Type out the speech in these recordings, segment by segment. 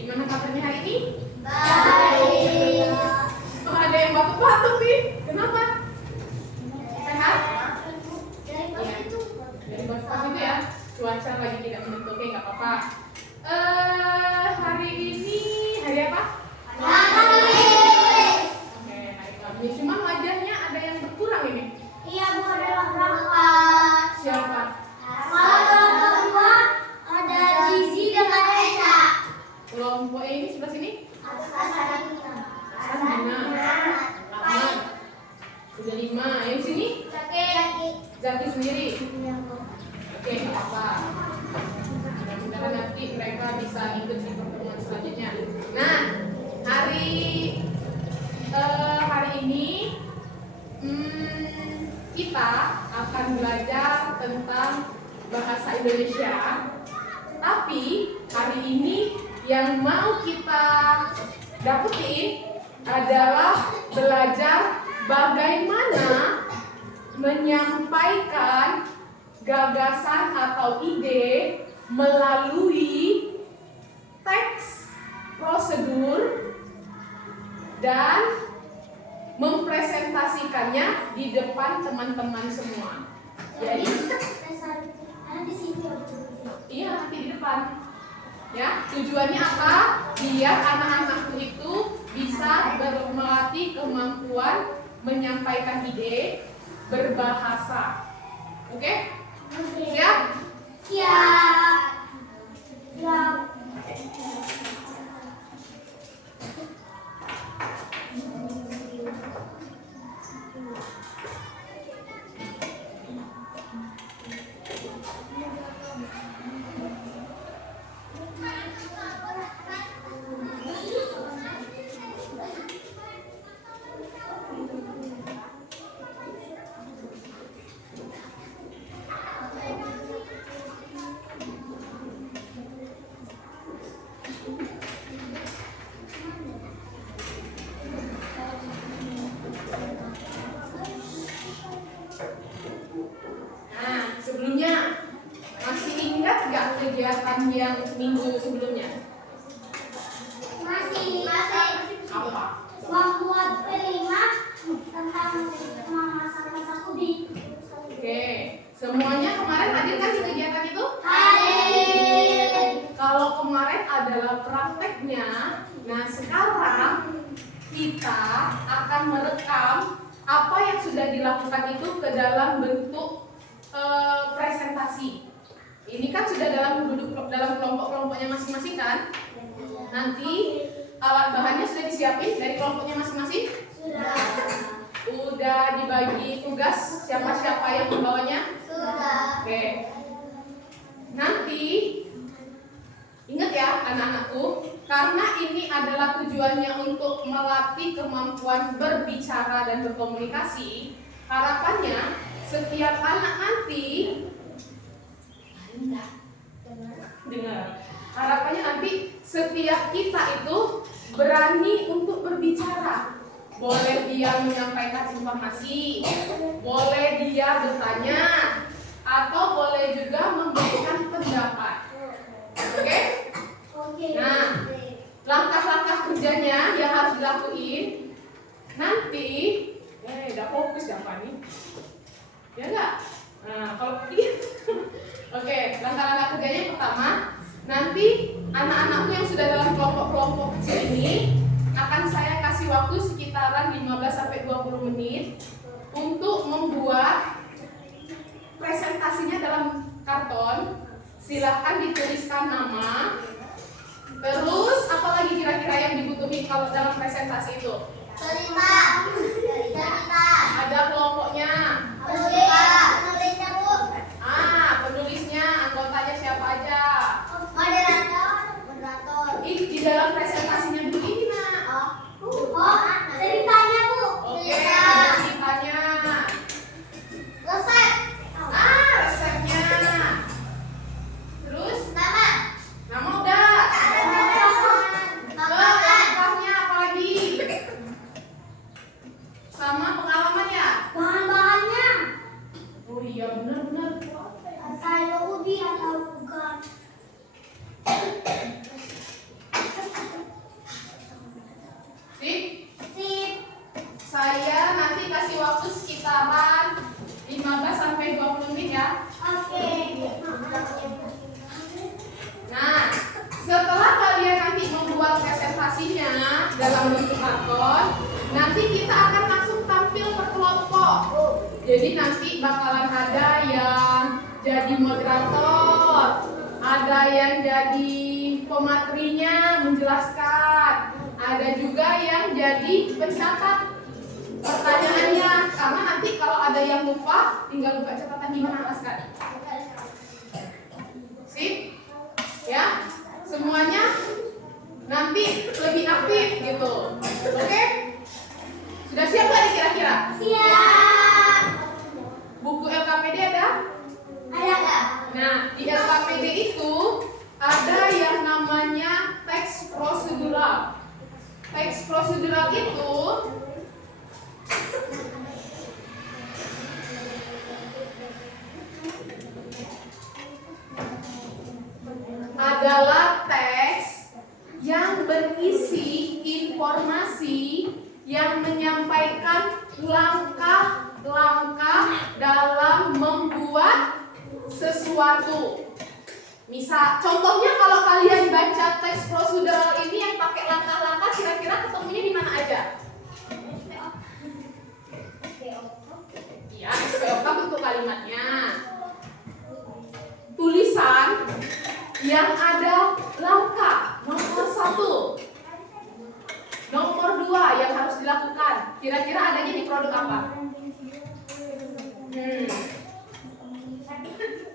Gimana kabarnya hari ini? Baik. Oh, ada yang batuk-batuk nih. Kenapa? Sehat? Iya. Dari batuk itu ya. Cuaca lagi tidak menentu. Oke, nggak apa-apa. Hari ini hari apa? Oke, hari Kamis. Cuma wajahnya ada yang berkurang ini. Iya, Bu, ada berangkat. Siapa? Kalau kedua ada Zizi dengan Eka. Kelompok ini sebelah sini? Asana. Rahman. Sudah 5. Yang sini? Zaki sendiri. Oke, nggak apa-apa. Mudah-mudahan nanti mereka bisa ikut di pertemuan selanjutnya. Nah, hari ini kita akan belajar tentang bahasa Indonesia. Tapi hari ini yang mau kita dapetin adalah belajar bagaimana menyampaikan gagasan atau ide melalui teks, prosedur, dan mempresentasikannya di depan teman-teman semua. Jadi, iya, nanti di depan. Ya, tujuannya apa? Biar anak-anakku itu bisa melatih kemampuan menyampaikan ide berbahasa. Oke? Siap? Siap. Sebelumnya, masih ingat nggak kegiatan yang minggu sebelumnya? Masih. Apa? Membuat P5 tentang memasak ubi. Oke, semuanya kemarin hadir kan di kegiatan itu? Hadir. Kalau kemarin adalah prakteknya, nah sekarang kita akan merekam apa yang sudah dilakukan itu ke dalam bentuk presentasi. Ini kan sudah dalam kelompok-kelompoknya masing-masing kan? Nanti alat bahannya sudah disiapin dari kelompoknya masing-masing? Udah dibagi tugas siapa-siapa yang membawanya? Sudah. Oke. Nanti ingat ya anak-anakku, karena ini adalah tujuannya untuk melatih kemampuan berbicara dan berkomunikasi. Harapannya setiap anak nanti dengar. Harapannya nanti setiap kita itu berani untuk berbicara. Boleh dia menyampaikan informasi, boleh dia bertanya, atau boleh juga memberikan pendapat. Oke? Nah, langkah-langkah kerjanya yang harus dilakuin nanti, udah fokus ya Fani? Ya enggak? Nah, kalau oke, langkah-langkah kerjanya yang pertama, nanti anak-anakku yang sudah dalam kelompok-kelompok kecil ini akan saya kasih waktu sekitaran 15-20 menit untuk membuat presentasinya dalam karton. Silahkan dituliskan nama. Terus apalagi kira-kira yang dibutuhin kalau dalam presentasi itu? Cerita. Ada kelompoknya. Penulisnya, Bu. Penulisnya, anggotanya siapa aja? Moderator. Di dalam presentasinya dulu ini nak. Ceritanya, Bu. Oke, ceritanya. Resep. Resepnya. Terus Nama. nama udah. Langkahnya apa lagi? Sama pengalamannya. Bahan-bahannya. dalam bentuk karton. Nanti kita akan langsung tampil per kelompok. Jadi nanti bakalan ada yang jadi moderator, ada yang jadi pematerinya menjelaskan, ada juga yang jadi pencatat pertanyaannya. Karena nanti kalau ada yang lupa, tinggal buka catatan di mana Askar. Sip? Ya, semuanya nanti lebih aktif gitu. Oke? Sudah siap nggak nih kira-kira? Siap. Buku LKPD ada? Ada nggak? Nah, di LKPD itu ada yang namanya teks prosedural. Teks prosedural itu adalah teks yang berisi informasi yang menyampaikan langkah-langkah dalam membuat sesuatu. Misal, contohnya kalau kalian baca teks prosedural ini yang pakai langkah-langkah, kira-kira ketemunya di mana aja? Ya, SPOK bentuk kalimatnya. Tulisan yang ada langkah nomor 1, nomor 2 yang harus dilakukan. Kira-kira adanya di produk apa?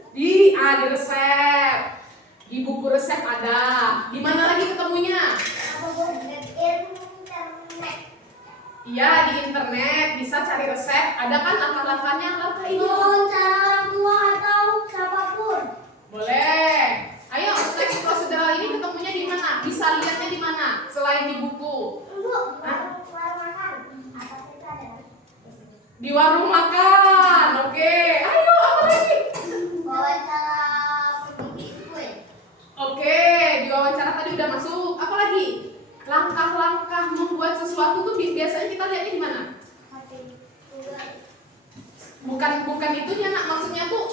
Di resep. Di buku resep ada. Di mana lagi ketemunya? Iya, di internet bisa cari resep. Ada kan langkah-langkahnya? Langkah ini. Cara orang tua atau siapapun. Boleh. Ayo, teks prosedural ini ketemunya di mana? Bisa lihatnya di mana? Selain di buku. Di warung makan. Oke. Ayo, apa lagi? Wawancara kue. Oke, di wawancara tadi udah masuk. Apa lagi? Langkah-langkah membuat sesuatu tuh biasanya kita lihatnya di mana? Bukan itunya nak, maksudnya tuh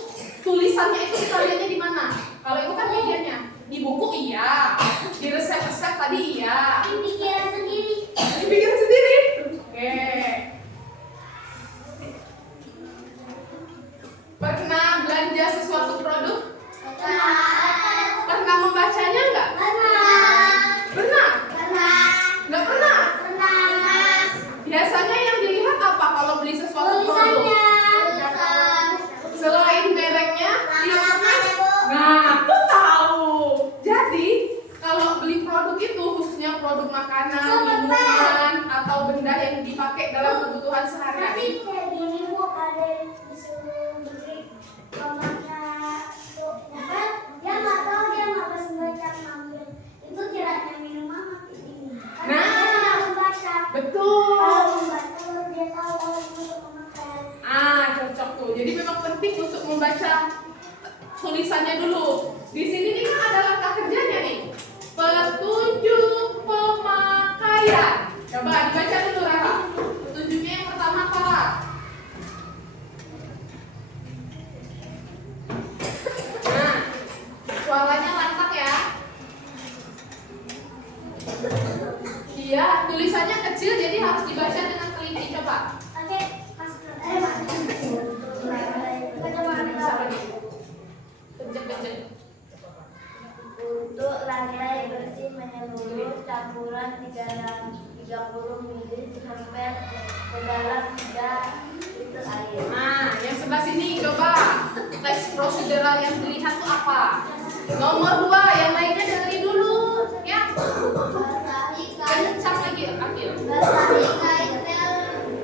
tulisannya itu kita lihatnya di mana? Kalau itu kan medianya. Di buku iya, di resep-resep tadi iya. Dipikirin sendiri. Dibikin sendiri. Oke. Pernah belanja sesuatu produk? Pernah membacanya enggak? Pernah? Enggak pernah? Biasanya yang dilihat apa kalau beli sesuatu produk? Selain mereknya, dia pernah? Nah, aku tahu. Jadi, kalau beli produk itu khususnya produk makanan, minuman, atau benda yang dipakai dalam kebutuhan sehari-hari. Betul. Cocok tuh. Jadi memang penting untuk membaca tulisannya dulu. Di sini nih kan ada langkah kerjanya nih. Petunjuk pemakaian. Coba dibaca dulu Rara. Petunjuknya yang pertama apa? Nah, suaranya lantang ya. Iya, tulisannya kecil jadi harus dibaca dengan teliti. Coba. Untuk lantai bersih menyeluruh campuran 30 ml sampai ke dalam 3 liter air. Nah, yang sebelah sini coba teks prosedural yang dilihat tuh apa? Nomor 2, yang lainnya dari dulu ya. Kencang lagi akil. Basahi kain pel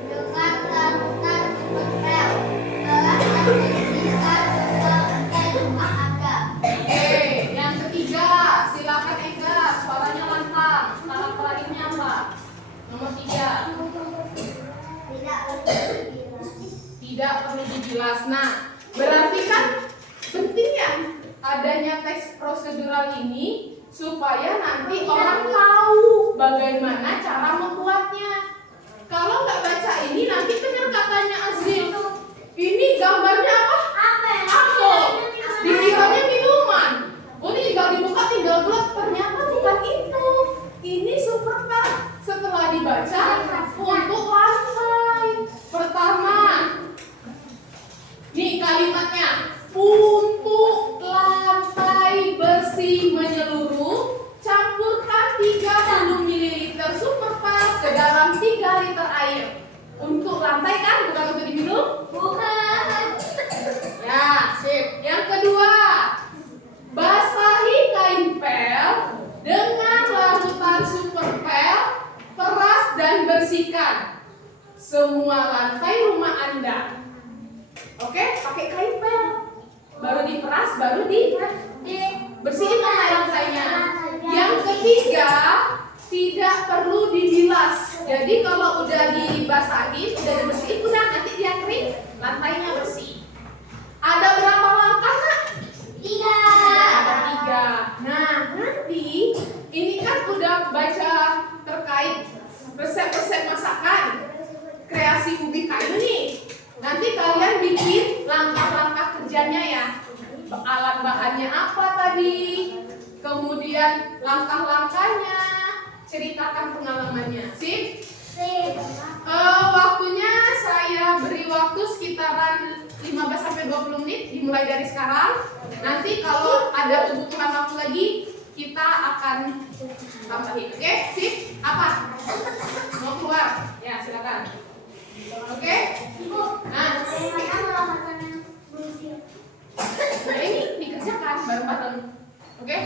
dengan larutan pel. Telah tersisa 2 rumah ada. Oke, yang ketiga, silakan Ega, suaranya lantang. Tahap terakhirnya apa? Nomor 3. Tidak perlu dibilas. Nah, berarti kan penting ya adanya teks prosedural ini supaya nanti orang tahu bagaimana cara membuatnya. Kalau nggak baca ini nanti benar katanya Azril, ini gambarnya apa? Apel. Dikiranya minuman. Oh, ini tinggal dibuka tinggal gelas, ternyata bukan itu. Ini seperti bersih menyeluruh, campurkan 30 ml super pump ke dalam 3 liter air. Untuk lantai kan, bukan untuk diminum? Bukan. Ya, sip. Yang kedua, basahi kain pel dengan larutan super pel, peras dan bersihkan semua lantai rumah Anda. Oke, pakai kain pel. Baru diperas, baru bersihin lantainya. Yang ketiga, tidak perlu dibilas. Jadi kalau udah dibasahin, udah dibersihin, udah nanti dia kering, lantainya bersih. Ada berapa langkah, Nak? 3. Ada 3. Nah, nanti ini kan udah baca terkait resep-resep masakan kreasi Ubi Kayu nih. Nanti kalian bikin langkah-langkah kerjanya ya. Alat bahannya apa tadi? Kemudian langkah-langkahnya, ceritakan pengalamannya. Sip? Waktunya saya beri waktu sekitaran 15-20 menit dimulai dari sekarang. Nanti kalau ada kebutuhan waktu lagi kita akan tambahin. Oke? Sip? Apa? Mau keluar? Ya, silakan. Oke? Nah, ini dikerjakan bareng-bareng. Oke?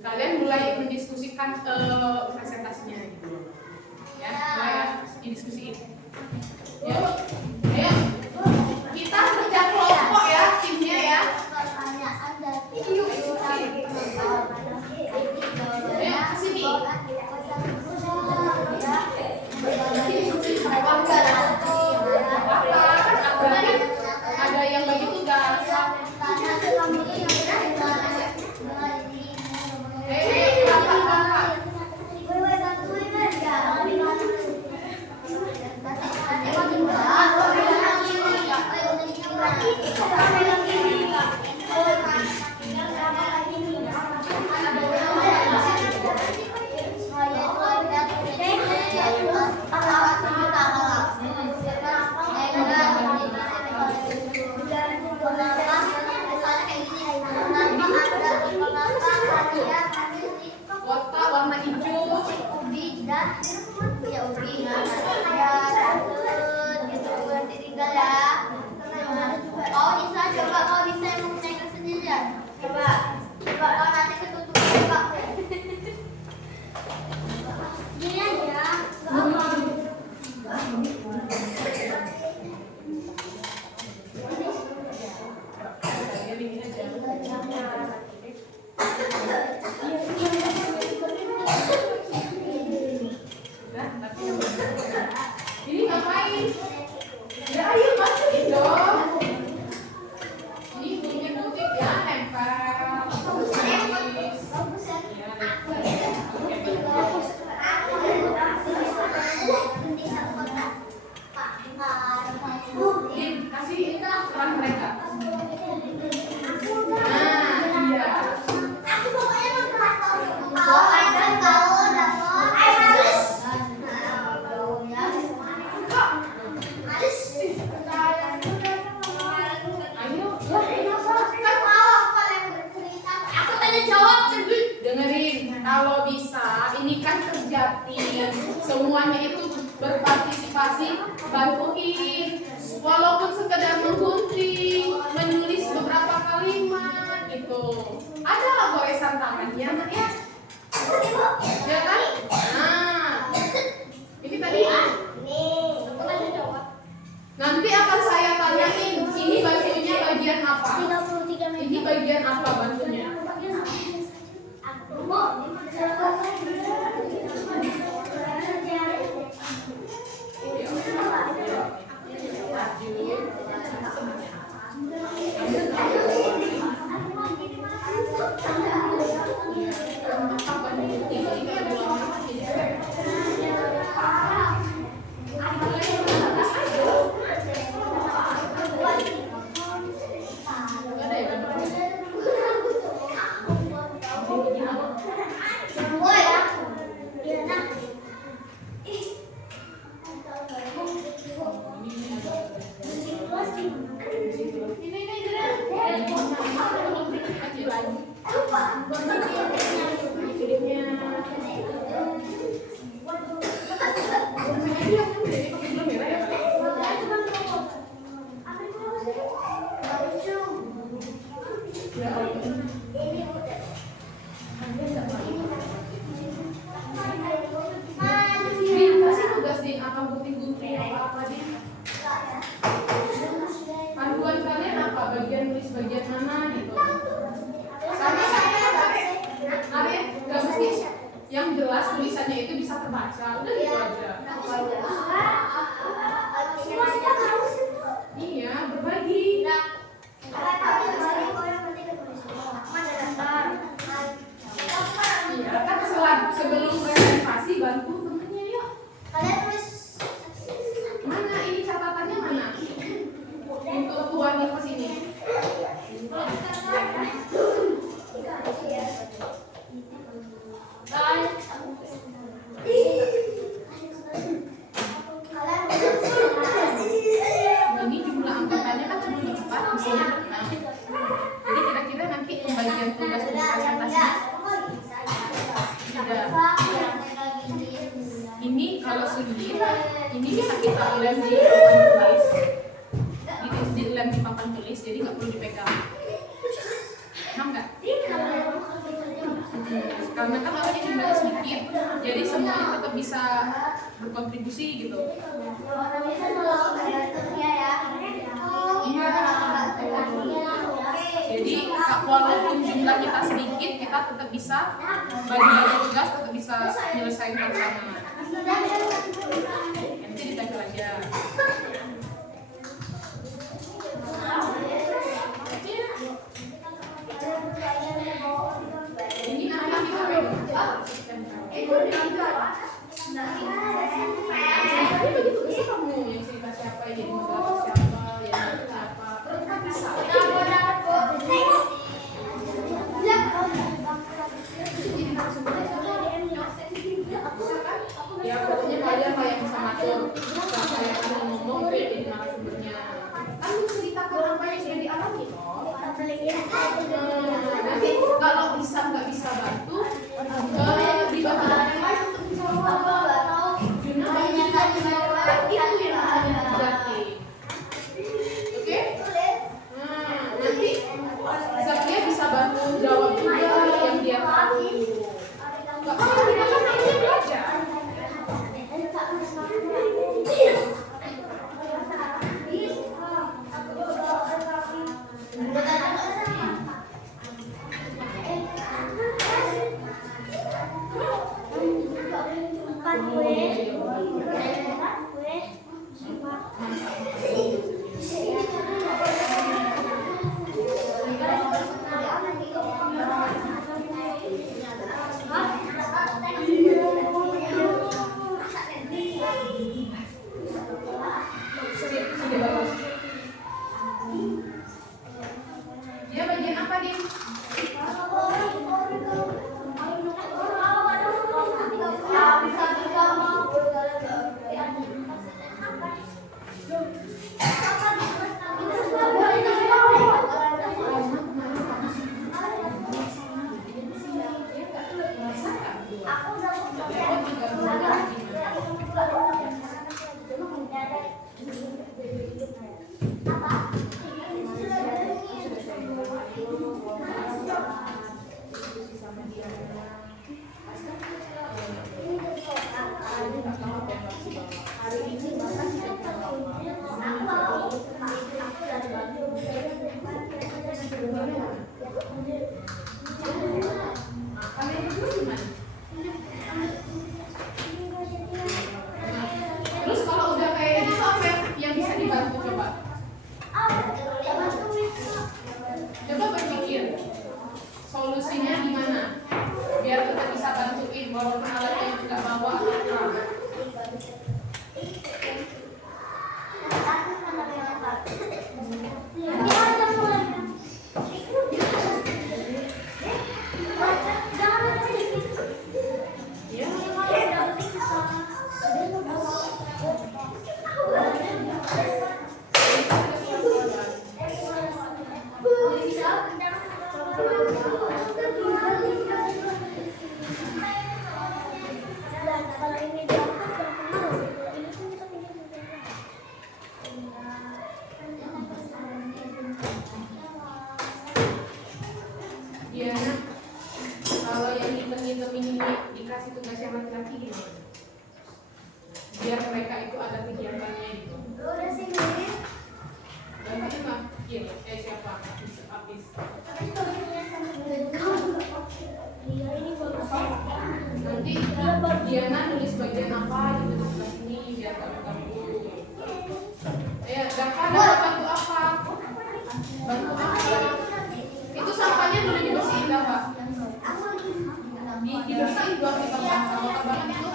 Kalian mulai mendiskusikan presentasinya gitu. Ya, mulai ya, didiskusiin. Ya, ayo. Kita kerja kelompok ya, timnya ya. Ayo, kesini. Ada yang bagi tugas. Kotak warna hijau. Oh bisa, coba kalau bisa yang menaikan sendiri ya. Coba oh nanti ketutup coba. Gini aja. Ini ngapain? Ya ayo masukin dong. Ini gunting-gunting ya, nempel. Kasih peran mereka. Nah, iya. Aku pokoknya mau kalau dapat harus. Dengerin, kalau bisa ini kan kerja tim, semuanya itu berpartisipasi, bantuin, walaupun sekedar menggunting, menulis beberapa kalimat gitu. Ada lah goresan tangannya, Nak ya? Ya kan? Nah, ini tadi. Nanti akan saya tanyain, ini bajunya bagian apa? Ini bagian apa bantunya? baca, udah gitu aja. Iya, berbagi. Iya, kan sebelum presentasi bantu temennya yuk. Mana ini catatannya mana? Untuk tuannya ke sini. Ini jumlah angkatannya kan cuma 4, misalnya 6. Jadi kira-kira nanti pembagian tugas untuk presentasi tidak. Ini kalau sulit, ini bisa kita lem di papan tulis. Di lem di papan tulis, jadi nggak perlu dipegang. Paham nggak? Karena kan orangnya jumlahnya sedikit, jadi semuanya tetap bisa berkontribusi gitu. Iya. Jadi walaupun jumlah kita sedikit, kita tetap bisa bagi tugas, tetap bisa menyelesaikan sama. Nanti ditempel aja. Ini nanti kita pegang. Tadi begitu bisa kamu yang cerita siapa, yang modal siapa, yang siapa, kan bisa. Ya pokoknya kalian yang bisa ngatur siapa yang akan ngomong itu yang jadi narasumbernya. Kan menceritakan apa yang sudah dialami loh. Nanti kalau bisa nggak bisa bantu di bagian yang lain untuk menjawab. Itu yang namanya berarti. Oke? Nanti Zakia bisa bantu jawab juga yang dia tahu. Nggak apa-apa, kita kan hanya belajar. Dia bagian apa, Din? Terus kalau udah kayak gitu apa yang bisa dibantu coba? Coba berpikir solusinya gimana biar kita bisa bantuin walaupun alatnya juga bawa. Iya, kalau yang hitam-hitam ini dikasih tugas yang laki-laki gimana? Biar mereka itu ada kegiatannya gitu. Dan tadi mah, siapa? Habis. nanti Diana nulis bagian apa gitu di sebelah sini biar kamu tahu. Ya, Dava dapat bantu apa? Bantu apa? Itu sampahnya boleh dibersihin Dava. Dibersihin buat kita kalau banget itu.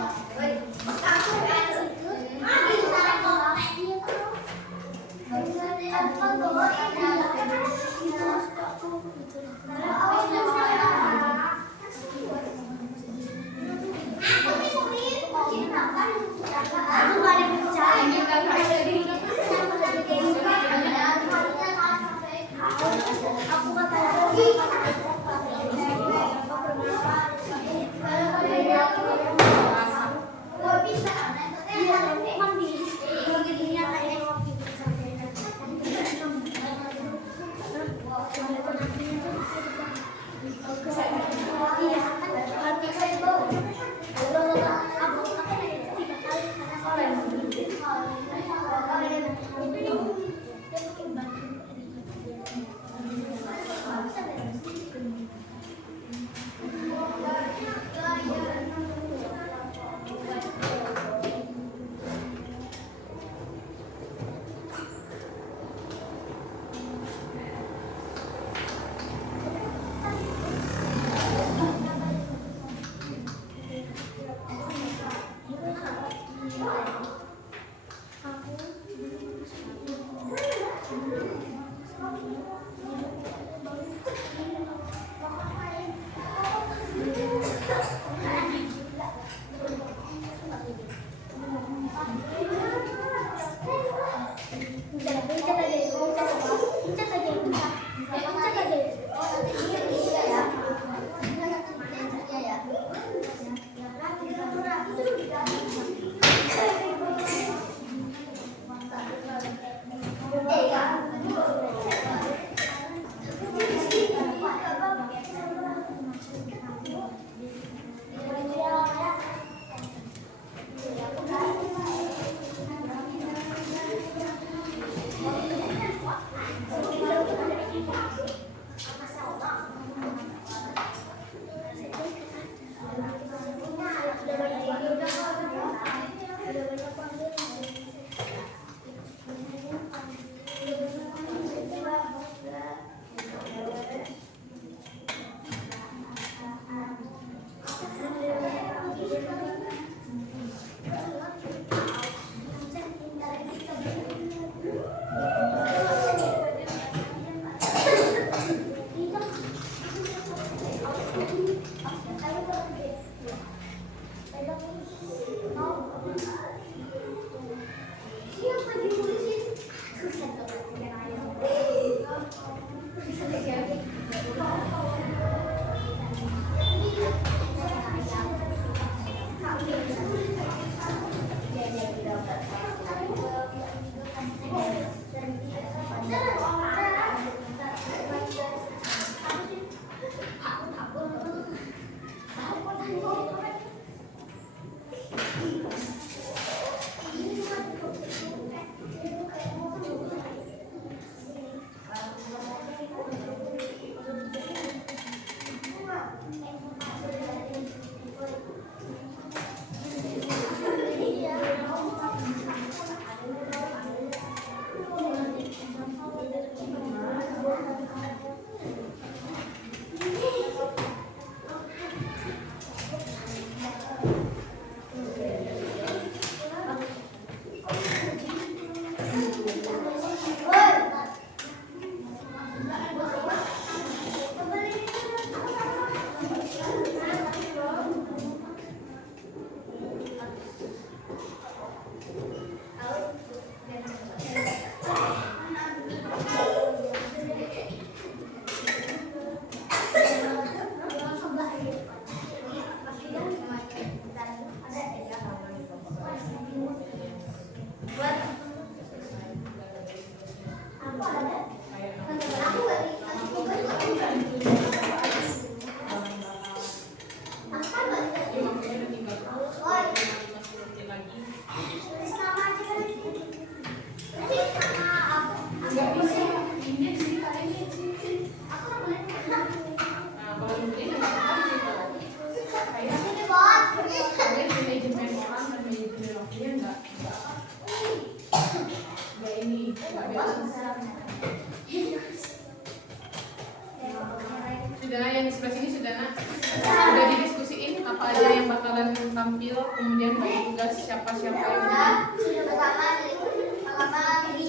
sudah nak? Sudah didiskusiin apa aja yang bakalan tampil, kemudian bagi tugas siapa-siapa yang menang. Pertama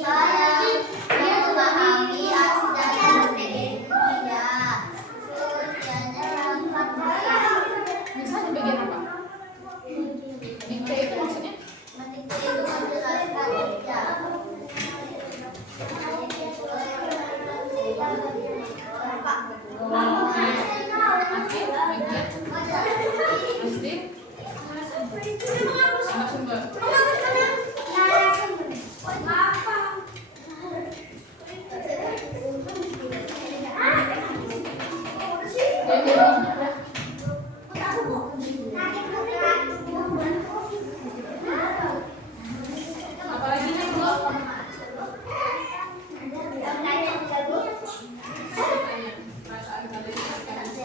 saya yang memahami arti dari Indonesia. Bisa di bagian apa? Dikte itu maksudnya? Mendikte itu menjelaskan tidak. Oke, bagian SD. Narasumber. Apalagi nih Bu? Tanya, perasaan kalian sekarang di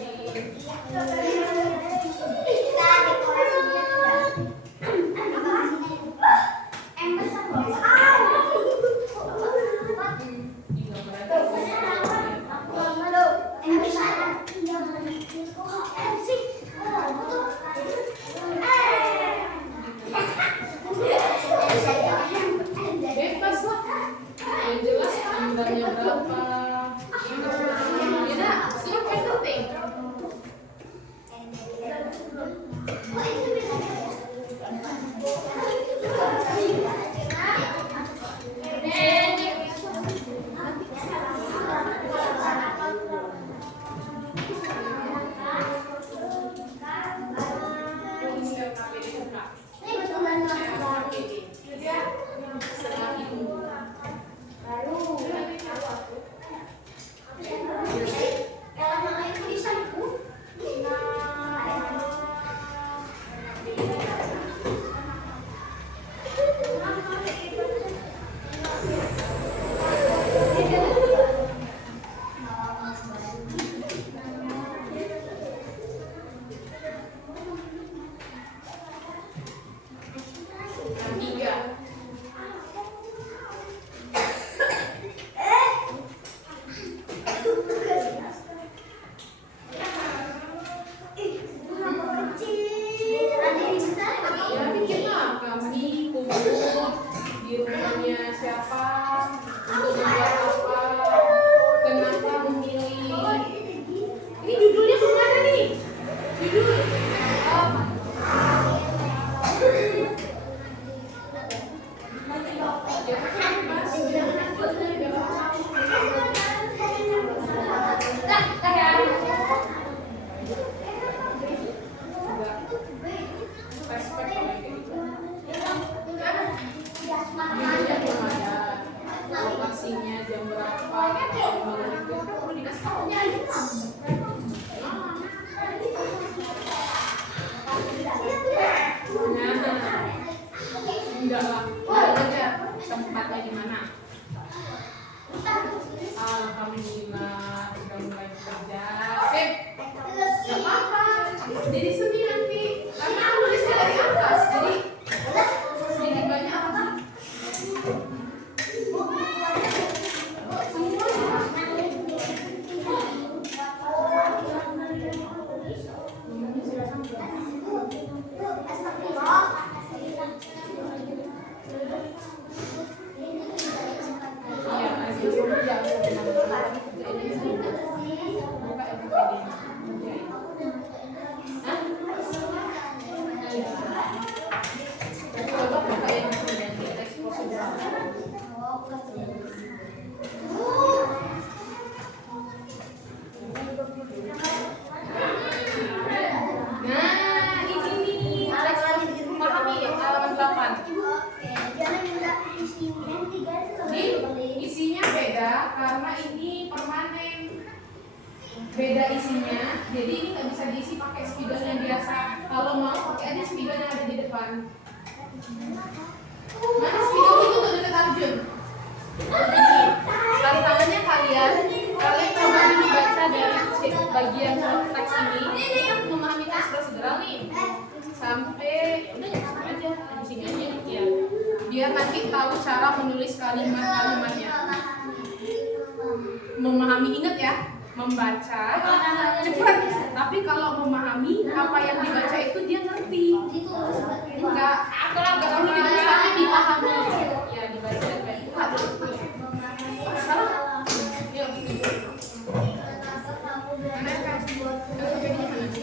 bebas lah. Yang jelas jumlahnya berapa. Ya, siapa yang penting? Tiga. Ya bikin lah kami kumpul di rumahnya siapa, untuk membuat apa, kenapa memilih. Ini judulnya kemana nih? Judul. Lokasinya jam berapa? Perlu dikasih tahu. Enggak lah. Lihat aja tempatnya di mana. Alhamdulillah sudah mulai bekerja. Sip. Gak apa-apa. Jadi seni nanti. Karena aku nulisnya dari atas. Jadi sedikit banyak apa? Nah, ini nih, memahami halaman 8. Isinya beda karena ini permanen. Beda isinya, jadi ini nggak bisa diisi pakai spidol yang biasa. Kalau mau pakai aja spidol yang ada di depan. Mana spidol itu untuk dekat Arjun? Ini, tantangannya kalian coba dibaca dari bagian teks ini, memahami teks prosedural nih. Sampai udah nyampe aja di sini aja ya. Biar nanti tahu cara menulis kalimat-kalimatnya. Memahami, ingat ya. membaca cepat, tapi kalau memahami apa yang dibaca itu dia ngerti. Enggak perlu ditulis tapi dipahami. Ya dibaca kan. Salah. Yuk. Mana kan? Dibaca dulu.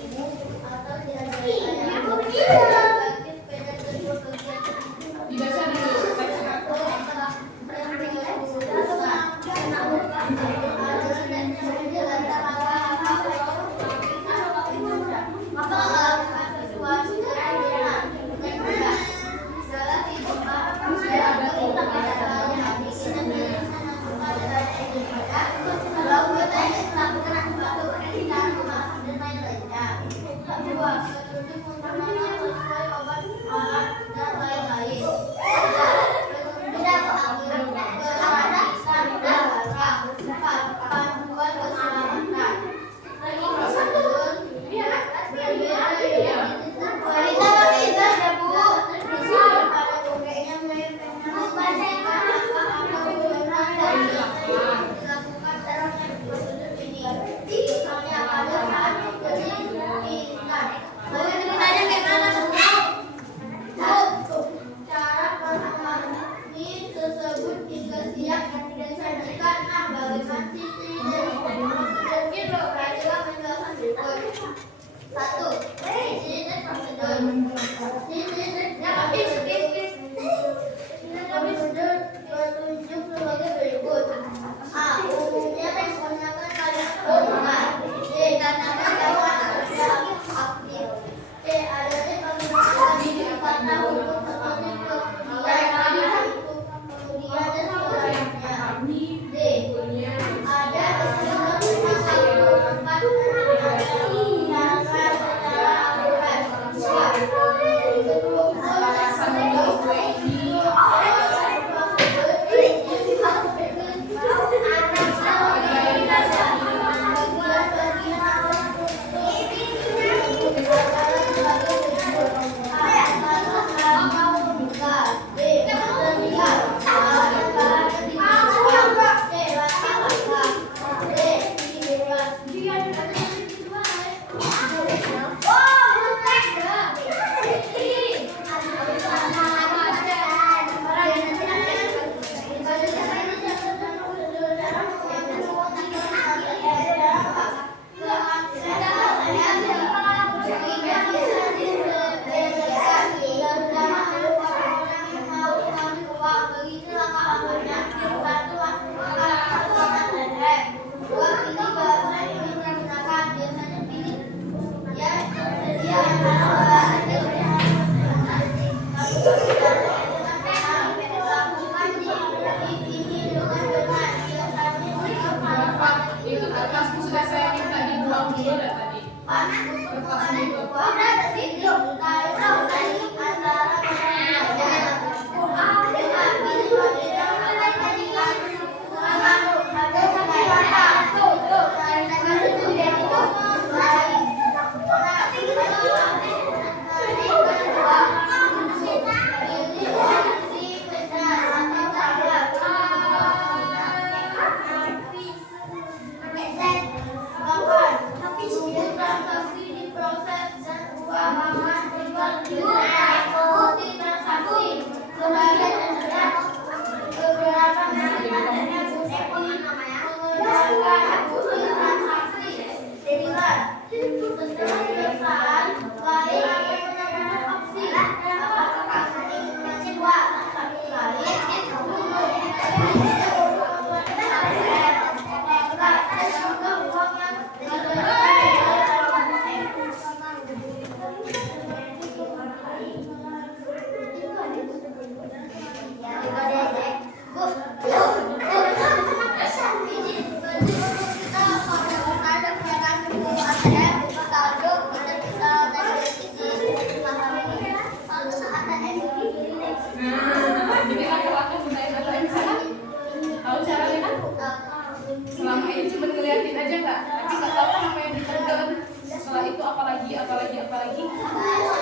apalagi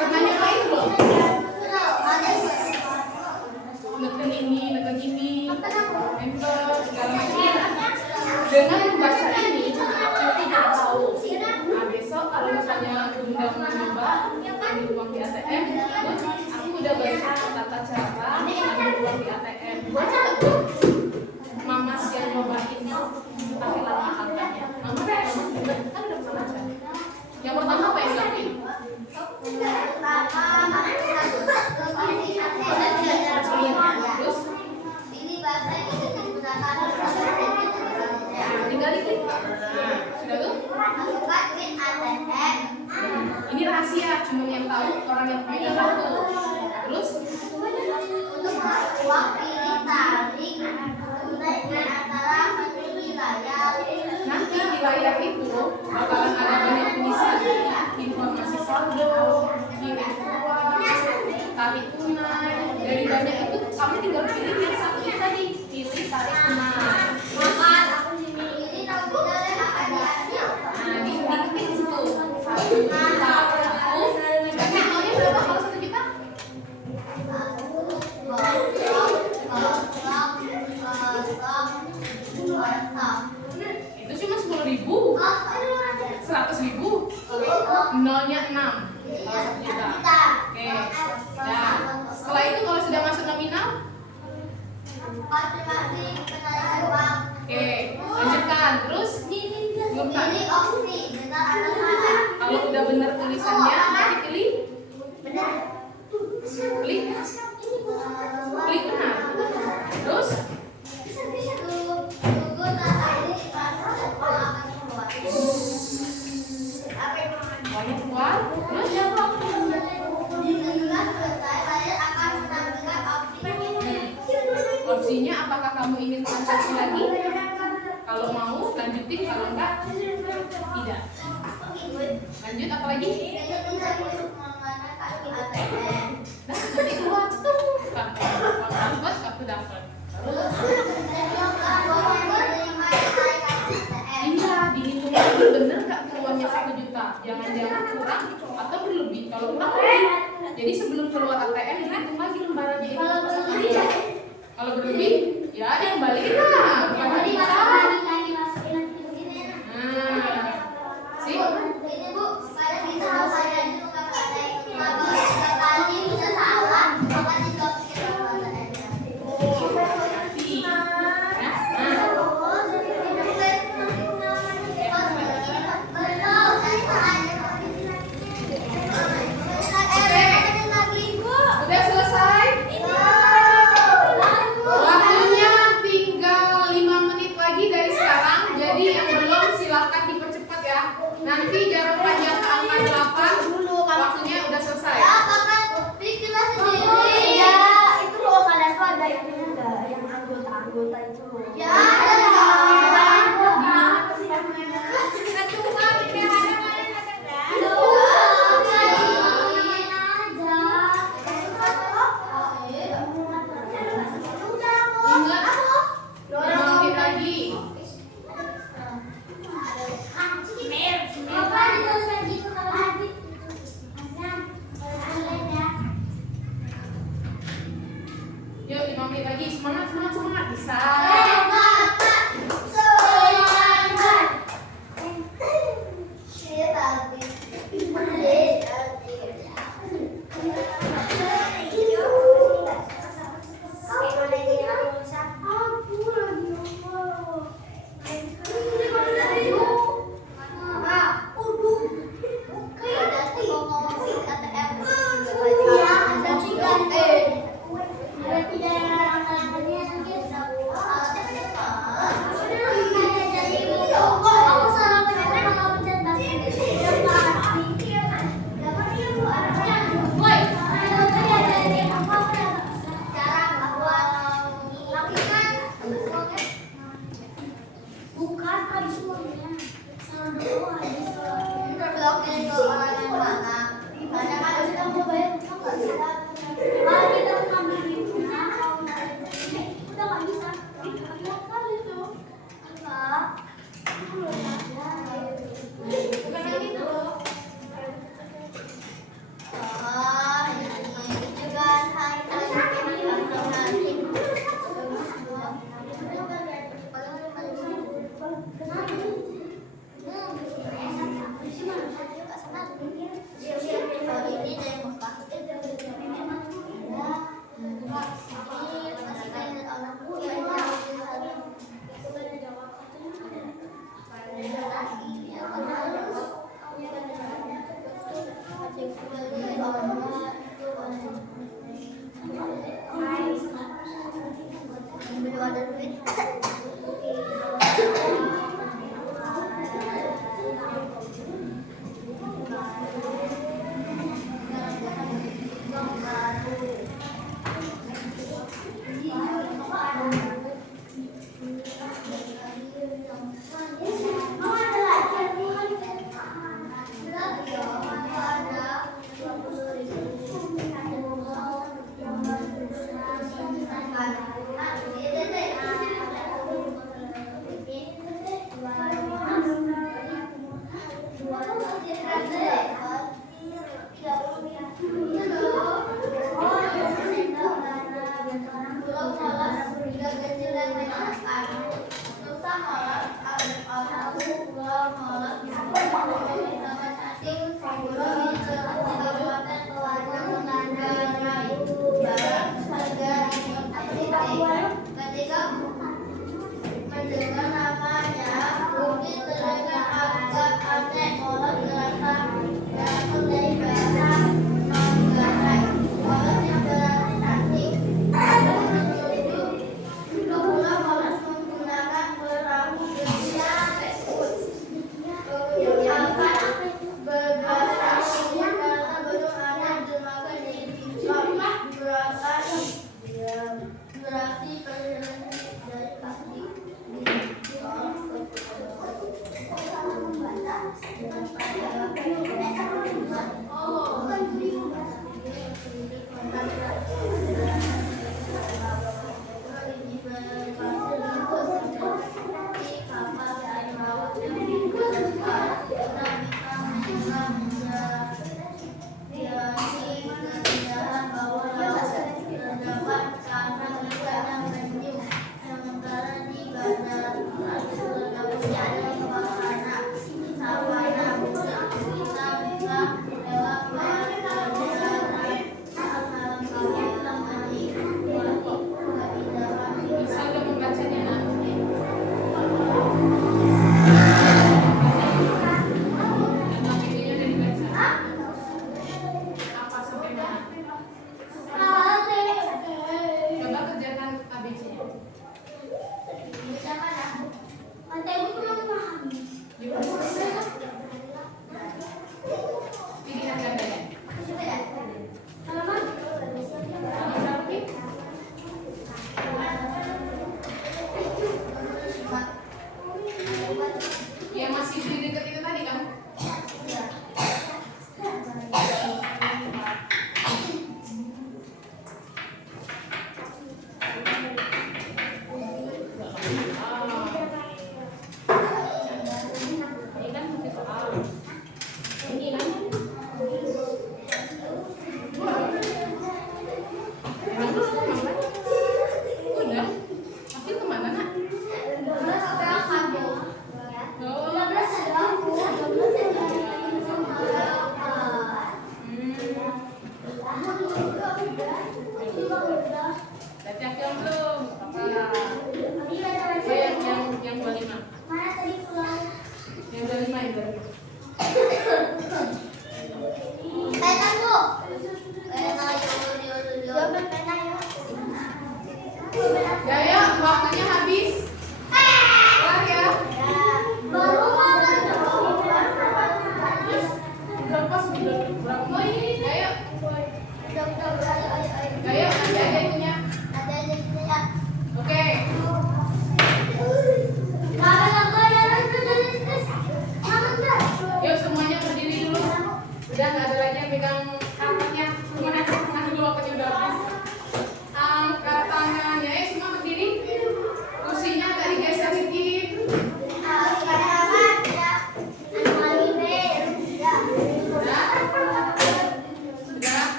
pernah nyobain belum? Neken ini, enter segala macam. Dengan membaca ini sudah mencoba ambil uang di ATM, aku udah baca tata cara ambil uang di ATM. Baca nggak tuh? Mamas yang nyobain tapi lama angkatnya. Mama kan udah pernah baca. Yang pertama apa yang dilakuin? Terus tinggal diklik. Sudah tuh? Ini rahasia, cuma yang tahu orang yang punya satu. Terus nanti di layar itu bakalan ada banyak tulisan informasi saldo, kirim uang, tarik tunai. Dari banyak itu kamu tinggal pilih yang satu itu tadi, pilih tarik tunai. Nah, diklik situ 1 juta. Berarti maunya berapa kalau 1 juta? Itu cuma 10.000, 100.000, nolnya 6 kalau 1 juta. Oke, nah setelah itu kalau sudah masuk nominal, oke, lanjutkan. Terus belumkan. Kalau udah benar tulisannya, nanti pilih klik benar. Terus uangnya keluar. Terus opsinya apakah kamu ingin transaksi lagi? Kalau mau lanjutin, kalau enggak tidak. Lanjut apa lagi? Nah, nanti keluar tuh dapat kartu dapat. Iya, dihitung lagi bener nggak keluarnya 1 juta? Jangan-jangan kurang atau berlebih. Kalau kurang lebih, jadi sebelum keluar ATM dihitung lagi lembarannya itu apa 1 juta. Kalau berlebih, ya ada yang balikin lah. Bukan kita. Udah selesai? Waktunya tinggal 5 menit lagi dari sekarang.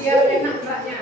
Biar enak geraknya.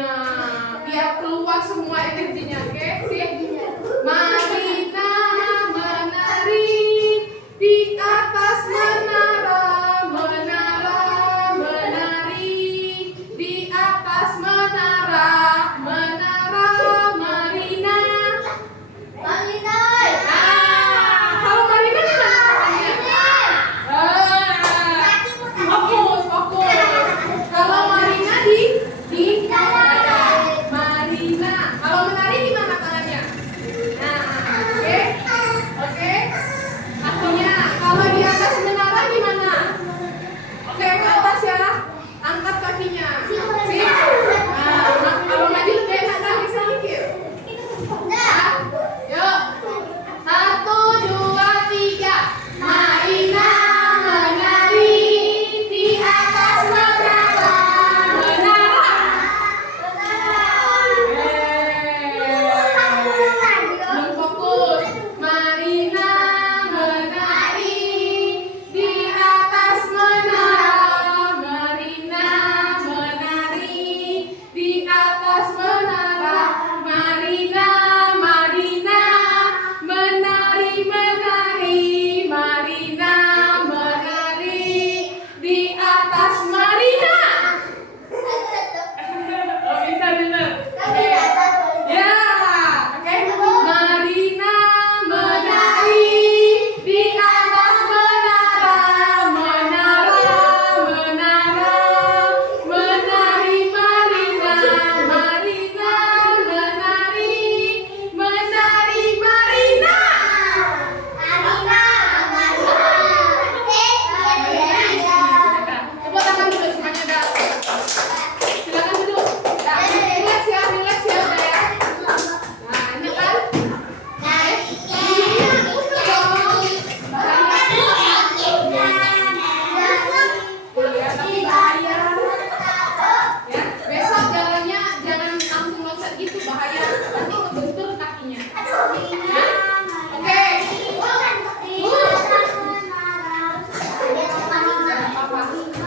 kakinya biar keluar semua energinya. Oke, sip. Marina menari di atas menara, menara menari di atas menara, menara Marina. Marina. Kalau Marina gimana tangannya? Fokus, fokus. Kalau Marina di Marina. Kalau menari gimana tangannya? Nah, oke, oke. Kakinya. Kalau di atas menara gimana? Oke, ke atas ya. Angkat kakinya. Sip. Nah, kalau maju lebih enak lagi sedikit. Nah, yuk. 1, 2, 3. Marina menari di atas menara, menara. Fokus. Marina menari di atas menara, Marina menari di atas menara, Marina, Marina menari, menari, Marina menari di atas Marina. Oh, bisa bener. Ya, oke. Marina menari di atas menara, menara, menara, menari Marina, Marina menari, menari Marina. Tepuk tangan dulu semuanya, dah. Silakan duduk. Dah, relax ya, udah ya. Nah, enak kan? Ya, tapi bahaya. Ya, besok jalannya jangan langsung loncat gitu, bahaya. Nanti kebentur kakinya. Ya? Oke. Apa?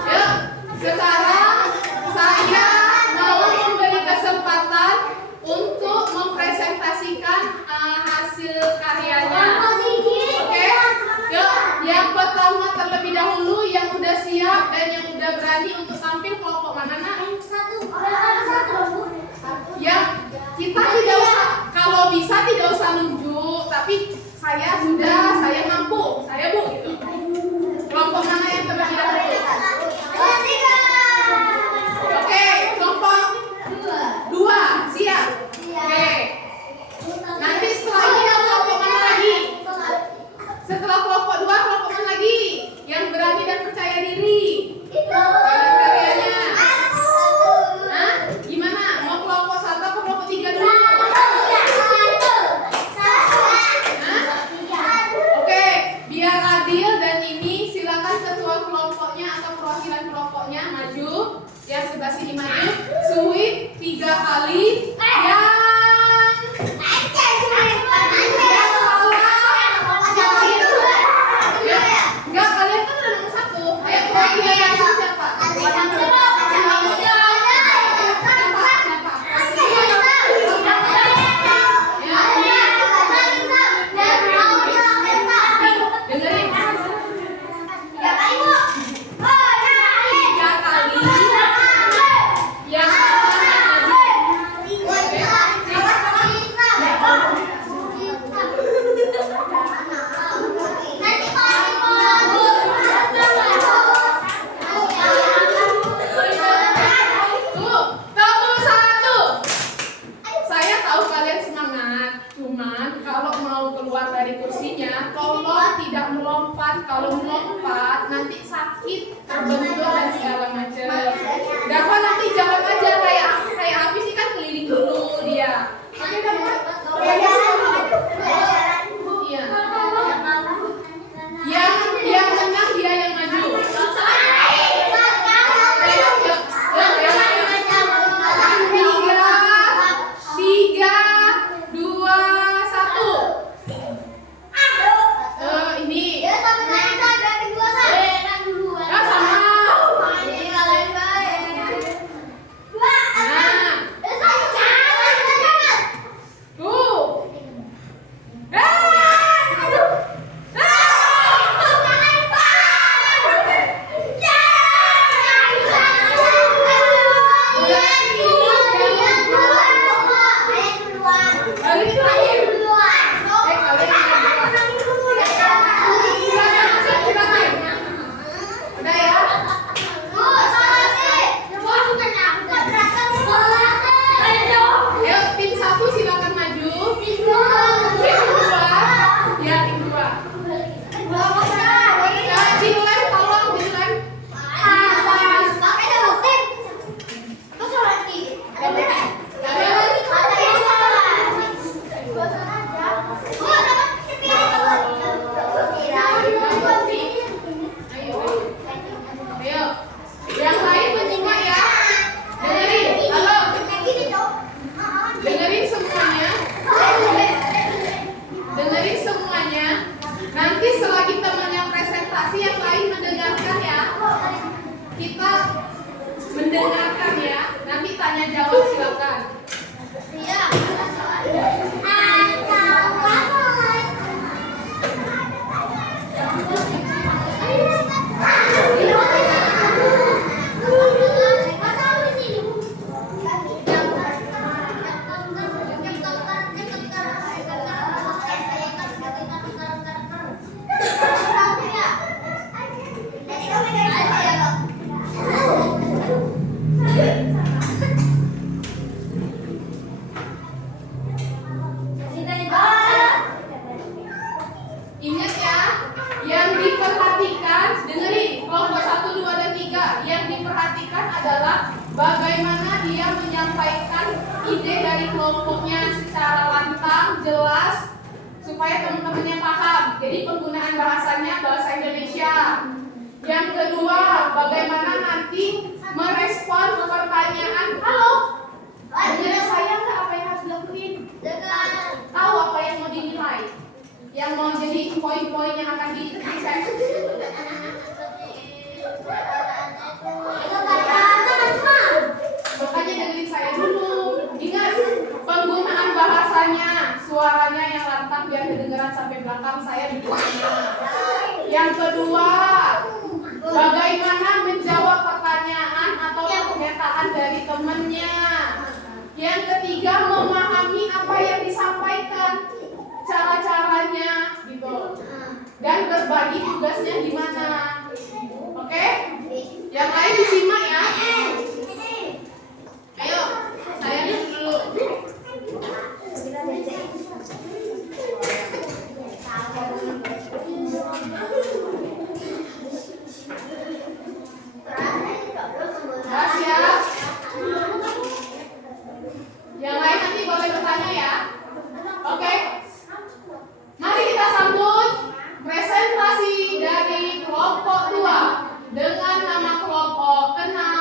Yuk, sekarang saya mau memberi kesempatan untuk mempresentasikan hasil karyanya. Oke, yuk, yang pertama terlebih dahulu yang udah siap dan yang udah berani untuk tampil kelompok mana nak? Yang kita tidak usah, kalau bisa tidak usah nunjuk, tapi saya mampu, saya bu gitu. Kelompok mana yang terlebih dahulu? Oke, kelompok 2 siap. Oke, nanti setelah ini ada kelompok mana lagi? Setelah kelompok 2 kelompok mana lagi? Yang berani dan percaya diri. Karyanya. Hah? Gimana? Mau kelompok 1 atau kelompok 3 dulu? Oke, biar adil dan ini silakan ketua kelompoknya atau perwakilan kelompoknya maju. Yang sebelah sini maju. Sweep 3 kali. Enggak, kalian kan udah nomor 1. Ayo perwakilan yang siapa? Dengerin. 3 kali. Yang saya tahu kalian semangat, cuman kalau mau keluar dari kursinya, tolong tidak melompat. Kalau melompat nanti sakit, terbentur dan segala macam. Dapat nanti jalan aja kayak Abi sih kan keliling dulu dia. Oke kan? Iya. Yang menang dia yang maju. Tiga, dua, satu. Ini. Ya sama. ide dari kelompoknya secara lantang, jelas, supaya teman-temannya paham. Jadi penggunaan bahasanya bahasa Indonesia. Yang kedua, bagaimana nanti merespon pertanyaan. Halo, dengar saya nggak apa yang harus dilakuin? Tahu apa yang mau dinilai? Yang mau jadi poin-poin yang akan dicek? Makanya dengerin saya dulu. Ingat, penggunaan bahasanya, suaranya yang lantang biar kedengaran sampai belakang saya di mana. Yang kedua, bagaimana menjawab pertanyaan atau pernyataan dari temannya. Yang ketiga, memahami apa yang disampaikan, cara-caranya gitu. Dan berbagi tugasnya gimana. Oke? Yang lain disimak ya. Ayo, saya dulu. Mas ya. Yang lain nanti boleh bertanya ya. Oke. Mari kita sambut presentasi dari kelompok 2 dengan nama kelompok kenal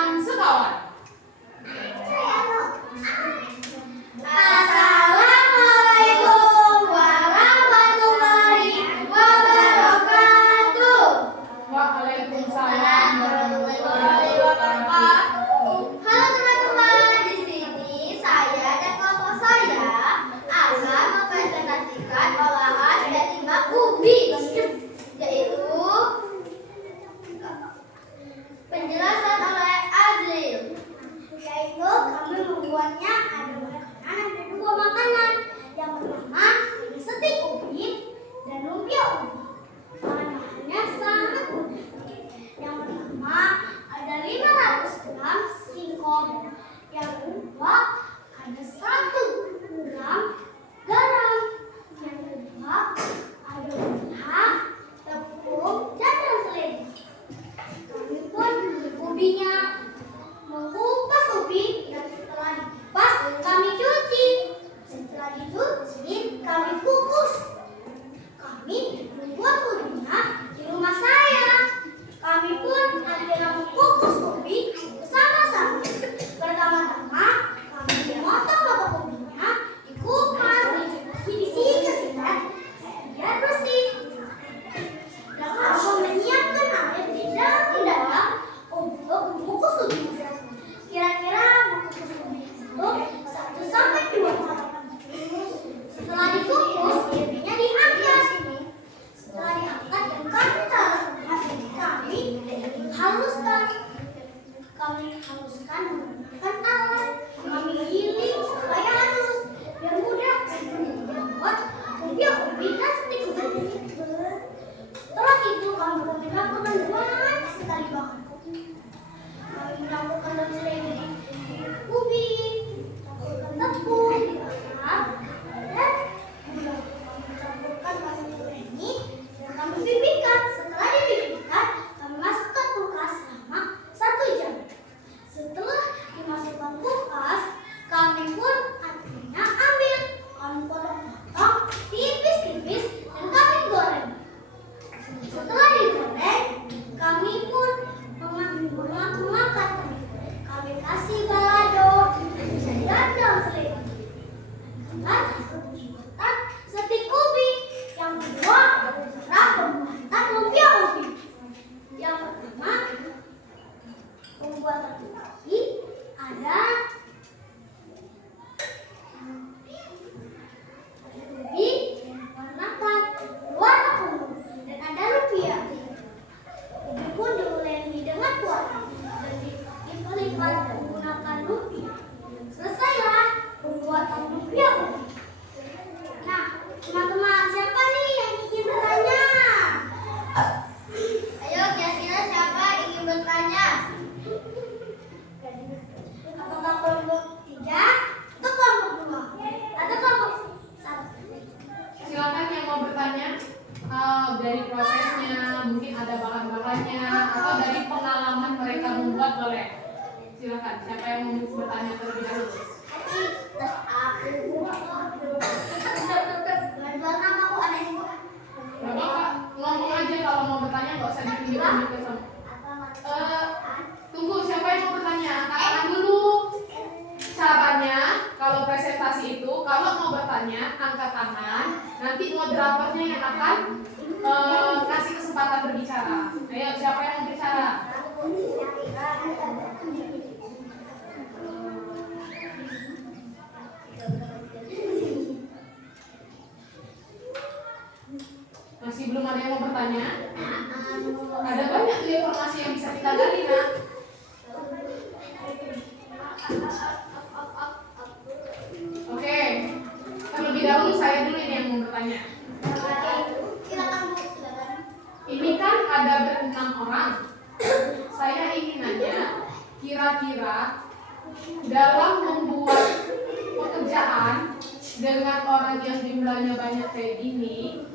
kalau presentasi itu, kalau mau bertanya, angkat tangan. Nanti moderatornya yang akan kasih kesempatan berbicara. Ayo, siapa yang mau bicara? Masih belum ada yang mau bertanya? Ada banyak tuh informasi yang bisa kita gali, Nak. Oke, terlebih dahulu saya dulu ini yang mau bertanya. Ini kan ada ber-6 orang. Saya ingin nanya, kira-kira dalam membuat pekerjaan dengan orang yang jumlahnya banyak kayak gini,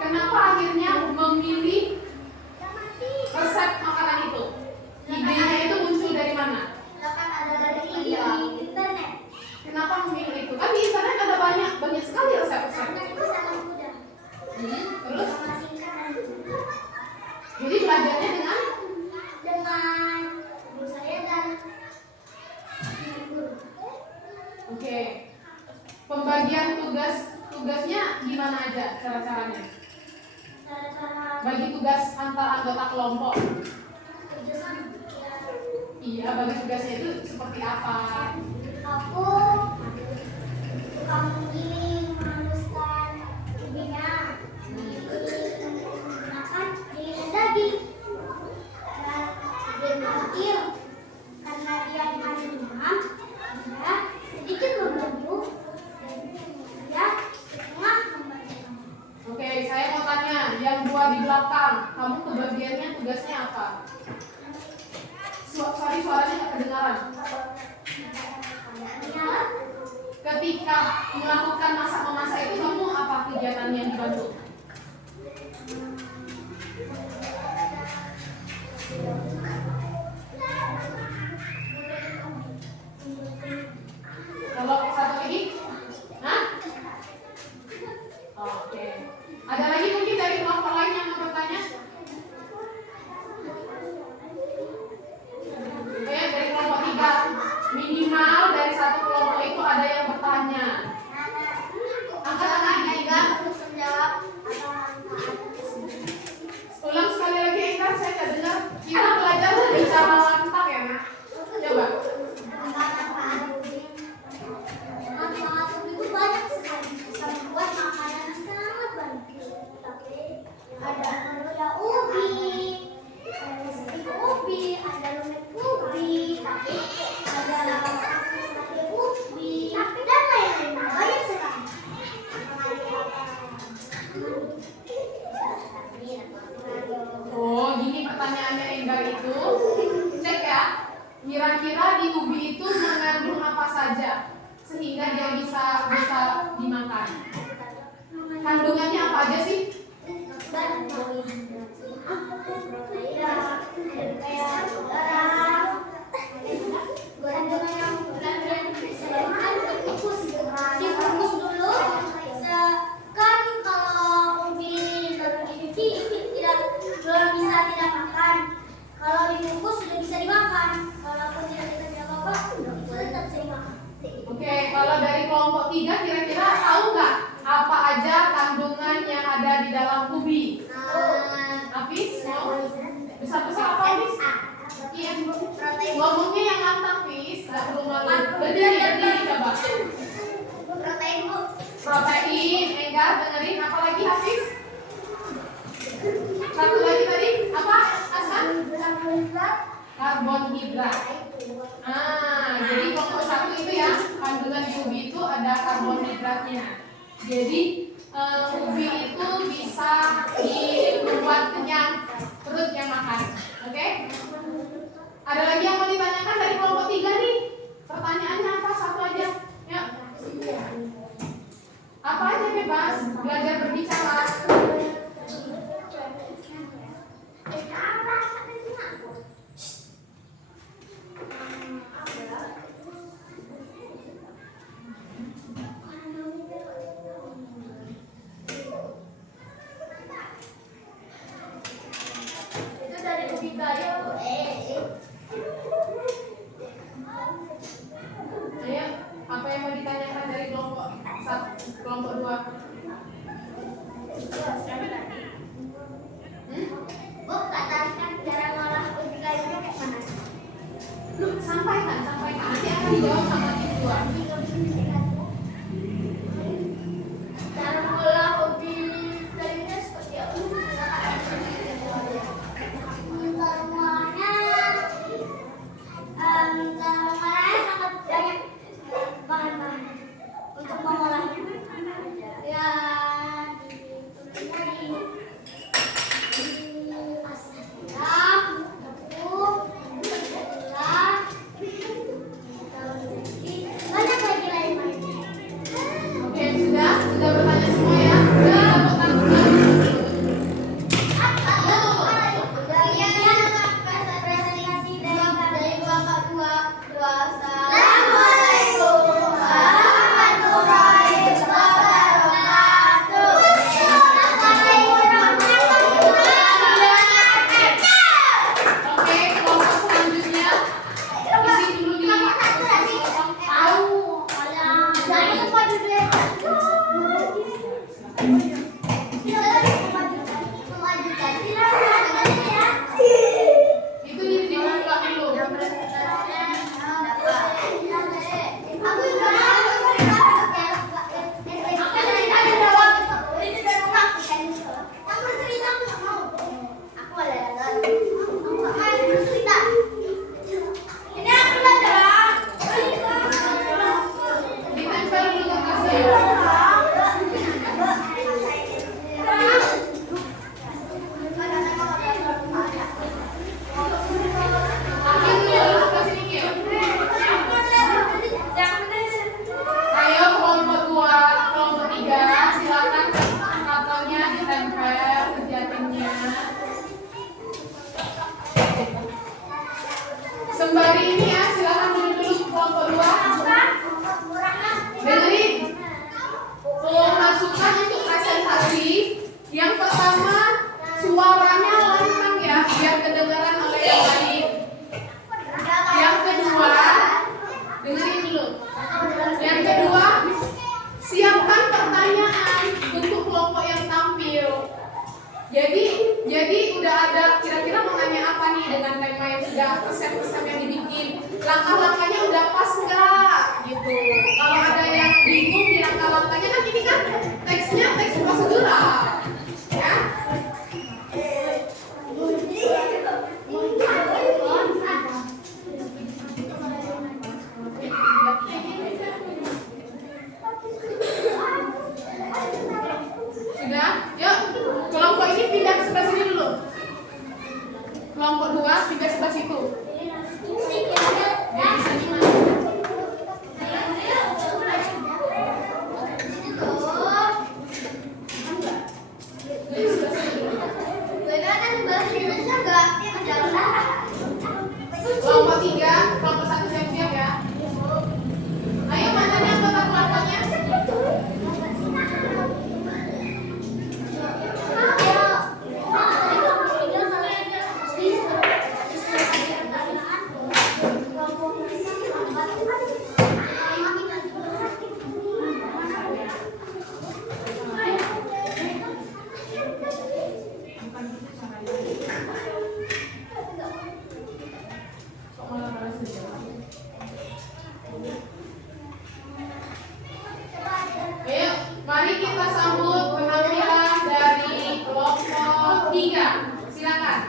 kenapa akhirnya memilih resep makanan itu? Idenya itu muncul dari mana? Internet. Kenapa memilih itu? Kan di internet ada banyak sekali resep-resep. Terus? Jadi belajarnya dengan guru saya dan guru. Oke. Pembagian tugasnya gimana aja cara-caranya? Bagi tugas antar anggota kelompok. Iya, bagi tugasnya itu seperti apa? Aku tukang menggiling, menghaluskan ubinya, menggunakan gilingan daging, dan dia kecil karena dia dimakan demam, dia sedikit membantu dan dia setengah membantu. Oke, saya mau tanya, yang dua di belakang, kamu kebagiannya tugasnya apa? Sorry, suaranya nggak kedengaran. Ketika melakukan masak-memasak itu kamu apa kegiatan yang dibantu? Kalau satu lagi? Hah? Oke. Ada lagi mungkin dari kelompok lain yang mau bertanya? Oke, dari kelompok 3. Minimal dari satu kelompok itu ada yang bertanya. Angkat tangan Ega. Ulang sekali lagi Ega, saya nggak dengar. Kita belajar bicara lantang ya, Nak. Coba. Manfaat ubi itu banyak sekali, bisa membuat makanan yang sangat banyak. Tapi ada manusia ubi, ada stik ubi, ada lumet ubi, ada sate ubi, dan lain-lain banyak sekali. Oh, gini pertanyaannya Enggar itu. Cek ya. Kira-kira di ubi itu mengandung apa saja sehingga dia bisa dimakan? Kandungannya apa aja sih? Dikukus dulu, kan kalau ubi baru dicuci belum bisa tidak makan. Kalau dikukus sudah bisa dimakan. Kalaupun tidak dikasih apa-apa, itu tetap bisa dimakan. Oke, kalau dari kelompok 3 kira-kira tahu nggak apa aja kandungan yang ada di dalam ubi? Hafiz? Bisa pesan apa Hafiz? Iya, ngomongnya yang lantang Hafiz, nggak perlu malu. Berdiri coba. Protein, Bu. Protein, Enggar dengerin. Apa lagi Hafiz? Satu lagi tadi apa? Hasan? Karbohidrat. Jadi kelompok 1 itu ya, kandungan di ubi itu ada karbohidratnya. Jadi ubi itu bisa dibuat kenyang perut yang makan. Oke? Ada lagi yang mau ditanyakan dari kelompok 3 nih? Pertanyaannya apa? Satu aja. Ya. Apa aja bebas? Belajar berbicara. Itu dari ubi kayu, Bu. akan dijawab sama tim 2. Cara mengolah hobi lainnya seperti apa? Tanamannya sangat banyak bahan-bahan untuk mengolahnya. Ya, asam garam, tepung, gula, banyak lagi lain-lainnya. Oke, sudah bertanya semua ya? Sudah dapat tanggungan? Oke, kelompok selanjutnya isi dulu di itu dibuka dulu. Ditempel dulu kasih. Ayo kelompok 2, kelompok 3, silakan katanya ditempel kejatinnya. Sembari ini ya, silakan dulu kelompok 2. Dengerin. Masukkan untuk presentasi. Yang pertama, suaranya lantang ya, biar kedengaran oleh yang lain. Yang kedua, dengerin dulu. Yang kedua, siapkan pertanyaan untuk kelompok yang tampil. Jadi udah ada kira-kira mau nanya apa nih dengan tema yang sudah resep-resep yang dibikin. Langkah-langkahnya udah pas nggak gitu. Kalau ada yang bingung di langkah-langkahnya kan ini kan teksnya teks prosedural. Ya. Sudah? Yuk, kelompok ini pindah ke sebelah sini dulu. Kelompok 2 pindah sebelah situ. Ya, bisa nih, Mas. Jadi sebelah sini dulu. Kelompok 3, kelompok 1 siap-siap ya. Ayo mana nih anggota kelompoknya? Kok malah balas sejauh? Ayo, mari kita sambut penampilan dari kelompok 3. Silakan.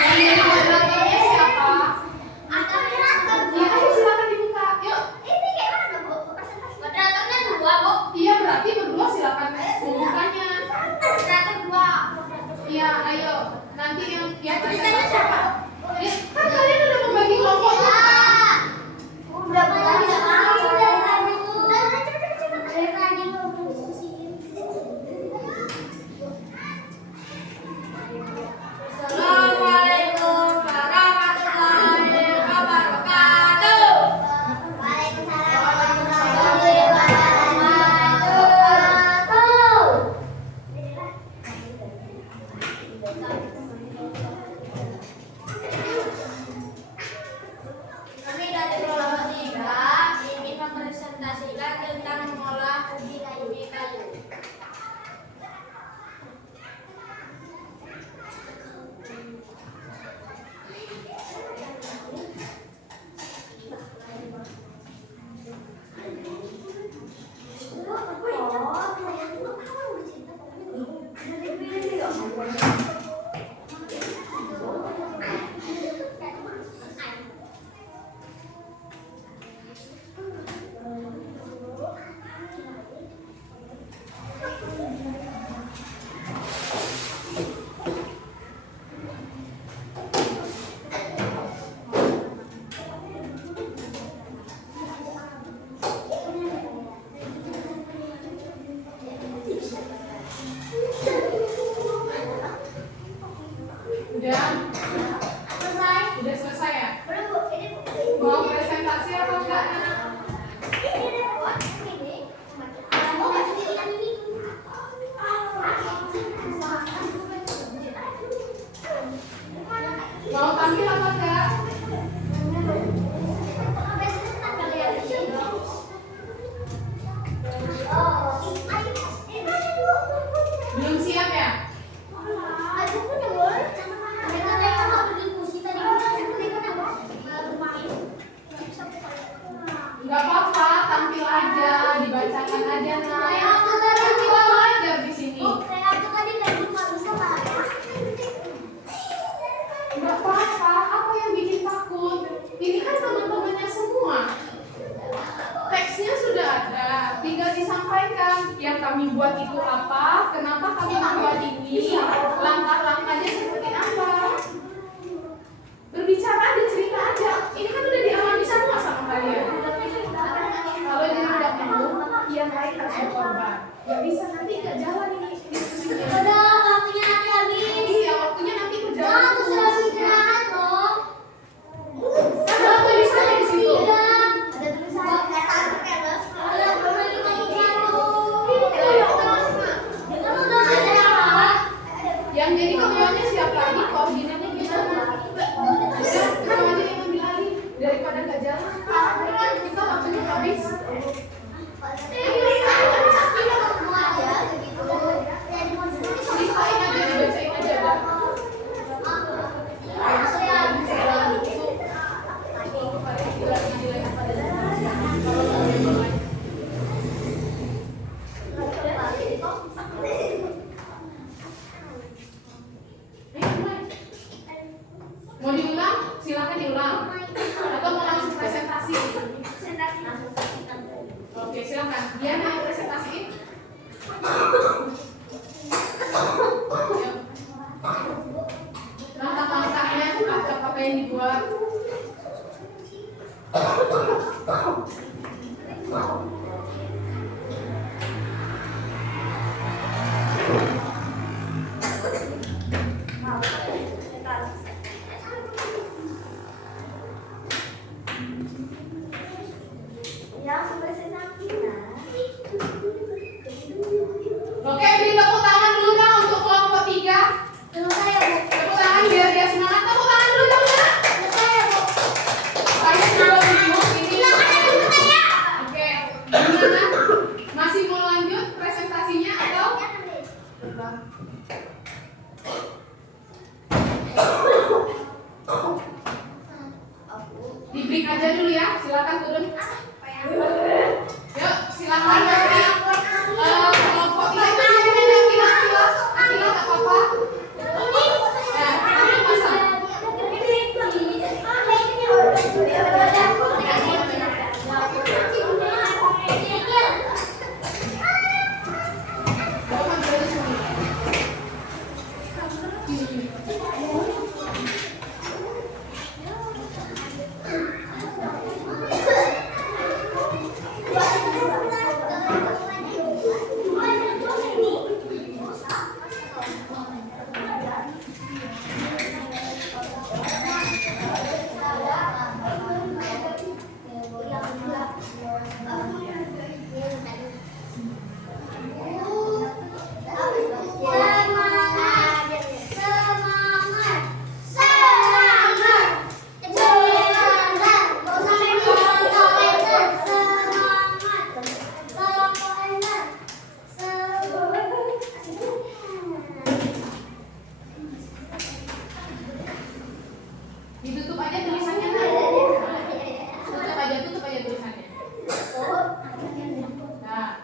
Yang jadi moderatornya siapa? Ya, ayo silakan dibuka. Yuk. Iya, berarti berdua silakan membukanya. Iya, ayo. Nanti yang presentasi siapa? Ya, kan kalian udah membagi kelompok tuh. Kita belajar di sini. Nggak apa-apa, apa yang bikin takut? Ini kan teman-temannya semua. Teksnya sudah ada, tinggal disampaikan yang kami buat itu apa, kenapa kami membuat ini, langkah-langkahnya seperti apa. Berbicara aja, cerita aja. Ini kan udah dialami semua sama kalian. Kalau dia tidak mau, yang lain harus berkorban. Ya bisa nanti nggak jalan ini diskusinya. Iya, waktunya nanti berjalan terus. Ada tulisannya di situ. Yang jadi ketuanya siapa lagi? Koordinatnya gimana? Kamu aja yang ambil alih daripada nggak jalan. Kita waktunya habis. Ceritain aja, dibacain aja. Mau diulang? Silakan diulang. Atau mau langsung presentasi? Oke, silakan. Dia yang presentasiin. Langkah-langkahnya apa yang dibuat? Oke, beri tepuk tangan dulu Bang untuk kelompok 3. Tepuk tangan biar dia semangat. Tepuk tangan dulu Bang ya. Saya sudah bingung ini. Oke, gimana? Masih mau lanjut presentasinya atau? Di break aja dulu ya. Silakan turun. Yuk, silakan nanti. Kelompok 3 Akila nggak apa-apa. Nah, ini pasang. Ditutup aja tulisannya kan? Tutup aja tulisannya. Nah,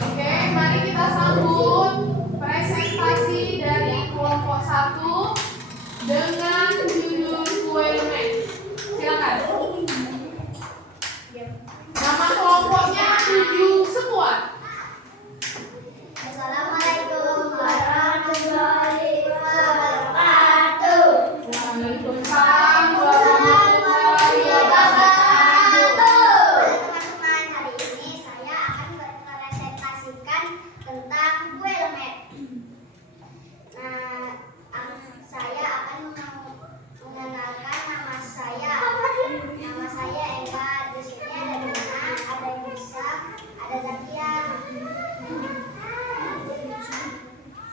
oke, mari kita sambut presentasi dari kelompok 1 dengan judul kue lemek. Silakan. Nama kelompoknya 7 semua. Assalamualaikum warahmatullahi wabarakatuh. Waalaikumsalam warahmatullahi wabarakatuh. Teman-teman, hari ini saya akan mempresentasikan tentang kue lemek. Nah, saya akan mengenalkan nama saya. Nama saya Eva. Di sini ada Dina, ada Yunisa, ada Zakia.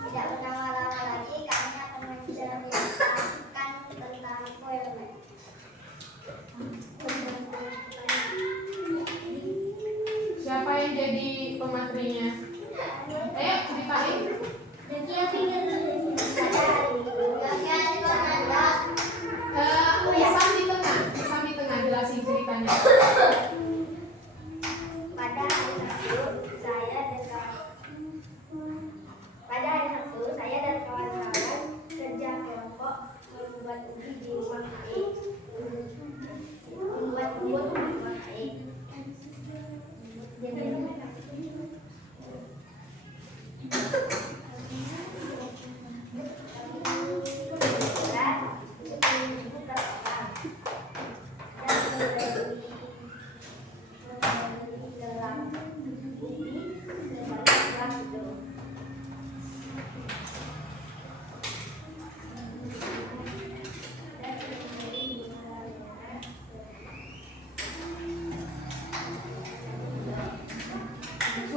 Tidak berlama-lama lagi, kami akan menjelaskan tentang kue lemek. Siapa yang jadi pematerinya? Ayo ceritain. Zakia pinggir dulu.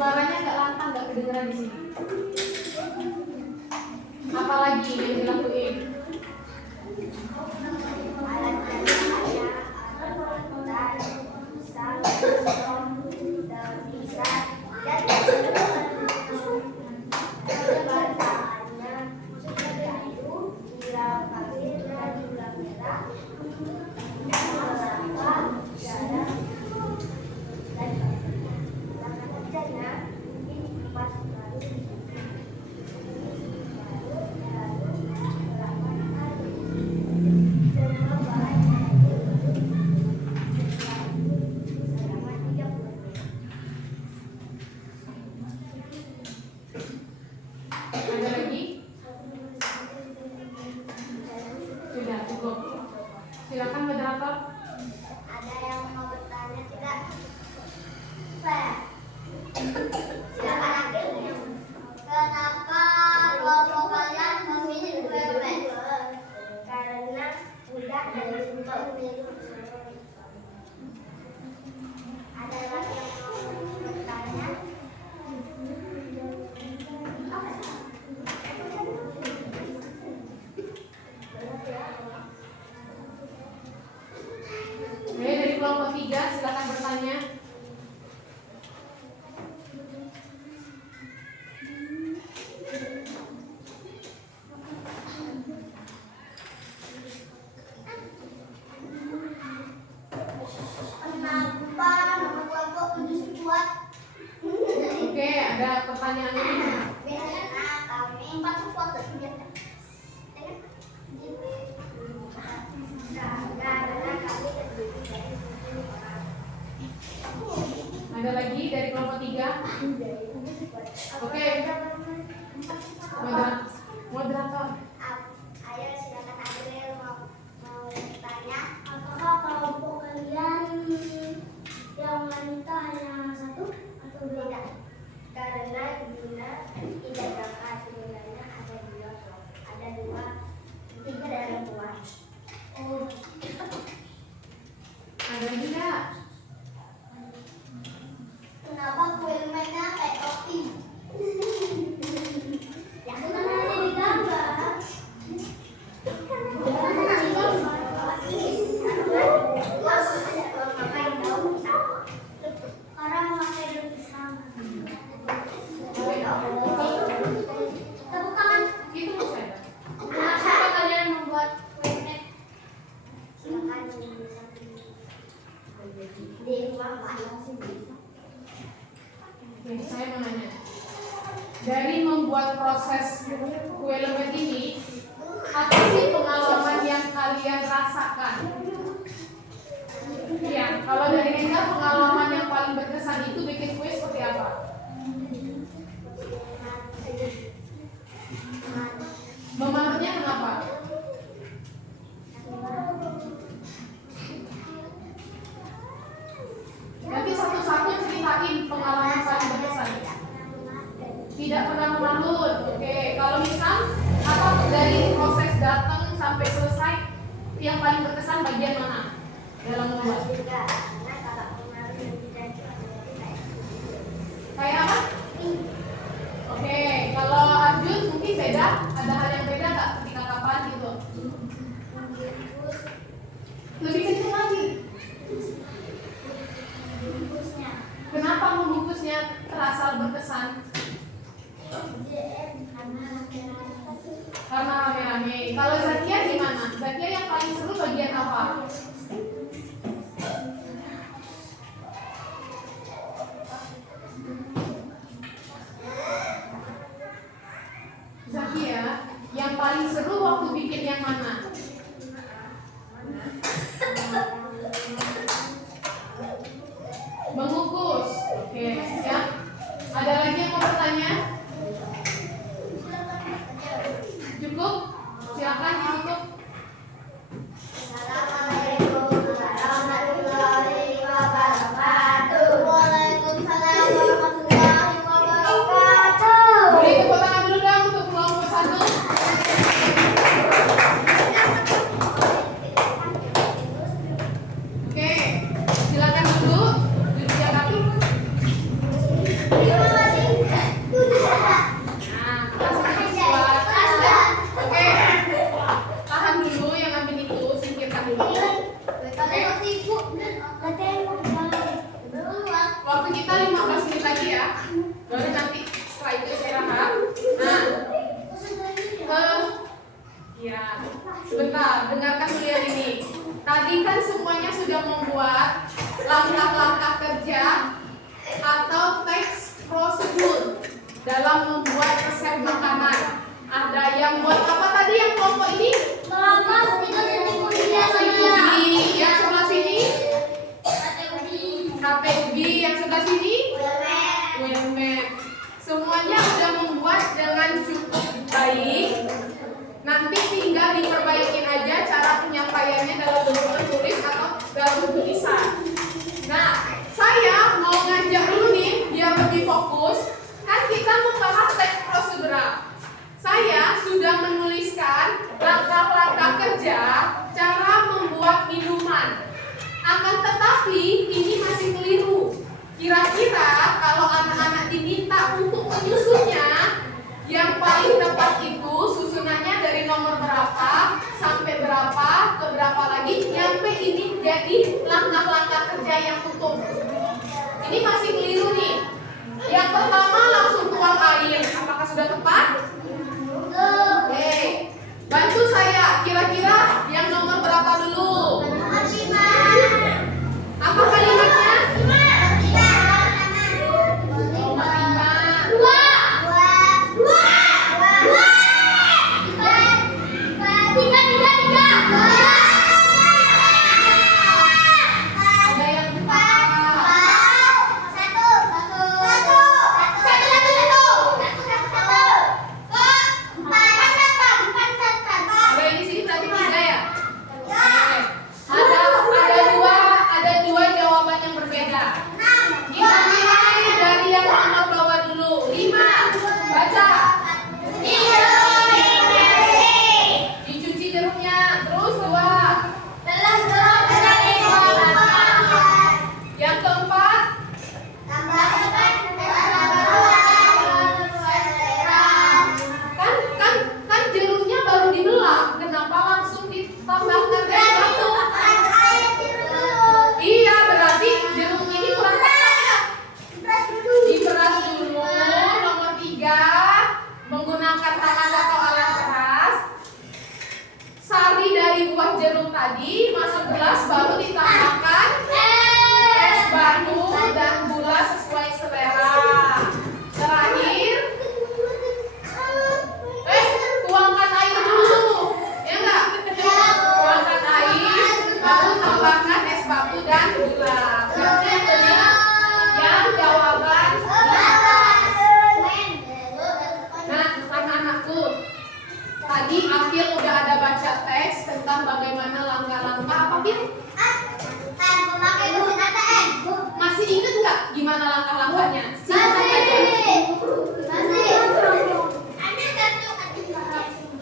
Suaranya nggak lantang, nggak kedengeran di sini. Apalagi yang dilakuin? Ada lagi? Sudah cukup. Silakan moderator. Ada yang mau bertanya tidak? Saya. Silakan akhirnya. Kenapa kelompok kalian memilih UMS? Karena mudah dan simpel. Ada lagi yang mau bertanya? Oke, dari kelompok 3 silakan bertanya. Kenapa nama kelompok kudus kuat? Oke, ada pertanyaan ini. Karena kami empat supporter. Karena kami terdiri dari 10 orang. Ada lagi dari kelompok 3? Oke, moderator. Ayo silakan Adil mau bertanya. Apakah kelompok kalian yang wanita hanya satu atau beda? Karena Yuna tidak kakak sebenarnya ada dua, tiga perempuan. Oh, Ada tidak? kenapa kue mereka kayak roti? Ya kan ada di gambar. Orang memakai daun pisang. Tepuk tangan. Itu saya. Kenapa kalian membuat kue nek? Silakan di rumah mana sih? Oke, saya mau nanya. Dari membuat proses kue lebat ini, apa sih pengalaman yang kalian rasakan? Iya, kalau dari Enda pengalaman yang paling berkesan itu bikin kue seperti apa? Memanutnya kenapa? Nanti satu-satu ceritain pengalaman paling berkesan. Tidak pernah memalut. Oke, kalau misal apa dari proses datang sampai selesai yang paling berkesan bagian mana dalam membuat? Kayak apa? Oke, kalau Arjun mungkin beda. Ada hal yang beda nggak ketika kapan gitu? Lebih kecil lagi. Kenapa membungkusnya terasa berkesan? Karena rame-rame. Kalau Zakia gimana? Zakia yang paling seru bagian apa? Zakia, yang paling seru waktu bikin yang mana? Mengukus. Oke, ya. Ada lagi yang mau bertanya? Cukup? Silakan ditutup. Assalamualaikum Ya, sebentar, dengarkan dulu ya ini. Tadi kan semuanya sudah membuat langkah-langkah kerja atau teks prosedur dalam membuat resep makanan. Ada yang buat apa tadi yang kelompok ini? Melapas 3 cm Yang sebelah sini? KTB. Yang sebelah sini? UMR. Semuanya sudah membuat dengan cukup baik. Nanti tinggal diperbaikin aja cara penyampaiannya dalam bentuk tertulis atau dalam bentuk tulisan. Nah, saya mau ngajak dulu nih biar lebih fokus. Kan kita membahas teks prosedural. Saya sudah menuliskan langkah-langkah kerja cara membuat minuman. Akan tetapi ini masih keliru. Kira-kira kalau anak-anak diminta untuk menyusunnya, yang paling tepat itu susunannya dari nomor berapa sampai berapa ke berapa lagi, nyampe ini jadi langkah-langkah kerja yang utuh. Ini masih keliru nih. Yang pertama langsung tuang air. Apakah sudah tepat? Oke. Bantu saya. Kira-kira yang nomor berapa dulu? Apa kalimatnya? Nomor 5. Ada yang ada yang di sini berarti 3 ya? Oke. Ada dua jawaban yang berbeda. Kita mulai dari yang nomor bawah dulu. 5. Baca. Dicuci jeruknya. Terus 2. Yang keempat. Kan jeruknya baru dibelah. Kenapa langsung ditambahkan es batu? Iya, berarti jeruk ini kurang tepat ya. Diperas dulu. Nomor 3, menggunakan tangan atau alat keras. Sari dari buah jeruk tadi masuk gelas, baru ditambahkan es batu dan gula sesuai selera. Terakhir, tuangkan air dulu, ya enggak? Tuangkan air, baru tambahkan es batu dan gula. Berarti yang benar yang jawaban Nah, anak-anakku, tadi Akil udah ada baca teks tentang bagaimana langkah-langkah apa Bil? Masih ingat nggak gimana langkah-langkahnya? Singkat aja.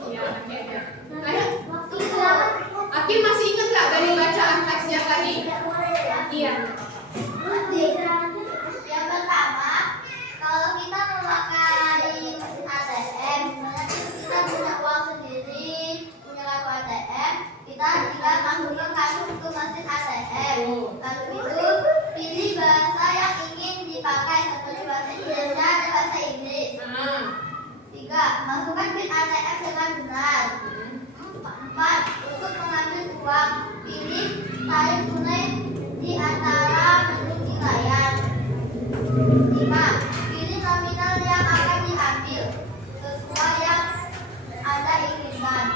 Iya, nanti aja. Ayo, Akil masih ingat nggak dari bacaan teksnya tadi? Iya. Yang pertama, kalau kita memakai ATM, kita punya uang sendiri, punya kartu ATM, kita tinggal masukkan kartu ke mesin ATM. Lalu itu pilih bahasa yang ingin dipakai seperti bahasa Indonesia dan bahasa Inggris. 3. Masukkan PIN ATM dengan benar. 4. Untuk mengambil uang, pilih tarif tunai di antara menu di layar. 5. Pilih nominal yang akan diambil sesuai yang Anda inginkan.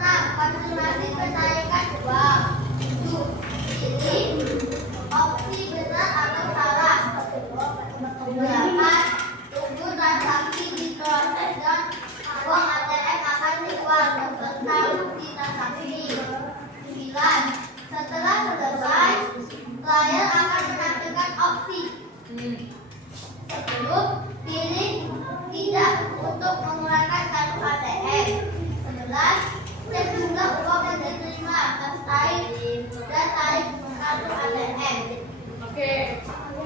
6. Konfirmasi penarikan uang. 7. Pilih opsi benar atau salah. 8. Tunggu transaksi diproses dan uang ATM akan keluar beserta bukti transaksi. 9. Setelah selesai, layar akan menampilkan opsi. 10. Pilih tidak untuk menggunakan kartu ATM. 11. Cek jumlah uang yang diterima, tarif dan tarif kartu ATM. Oke.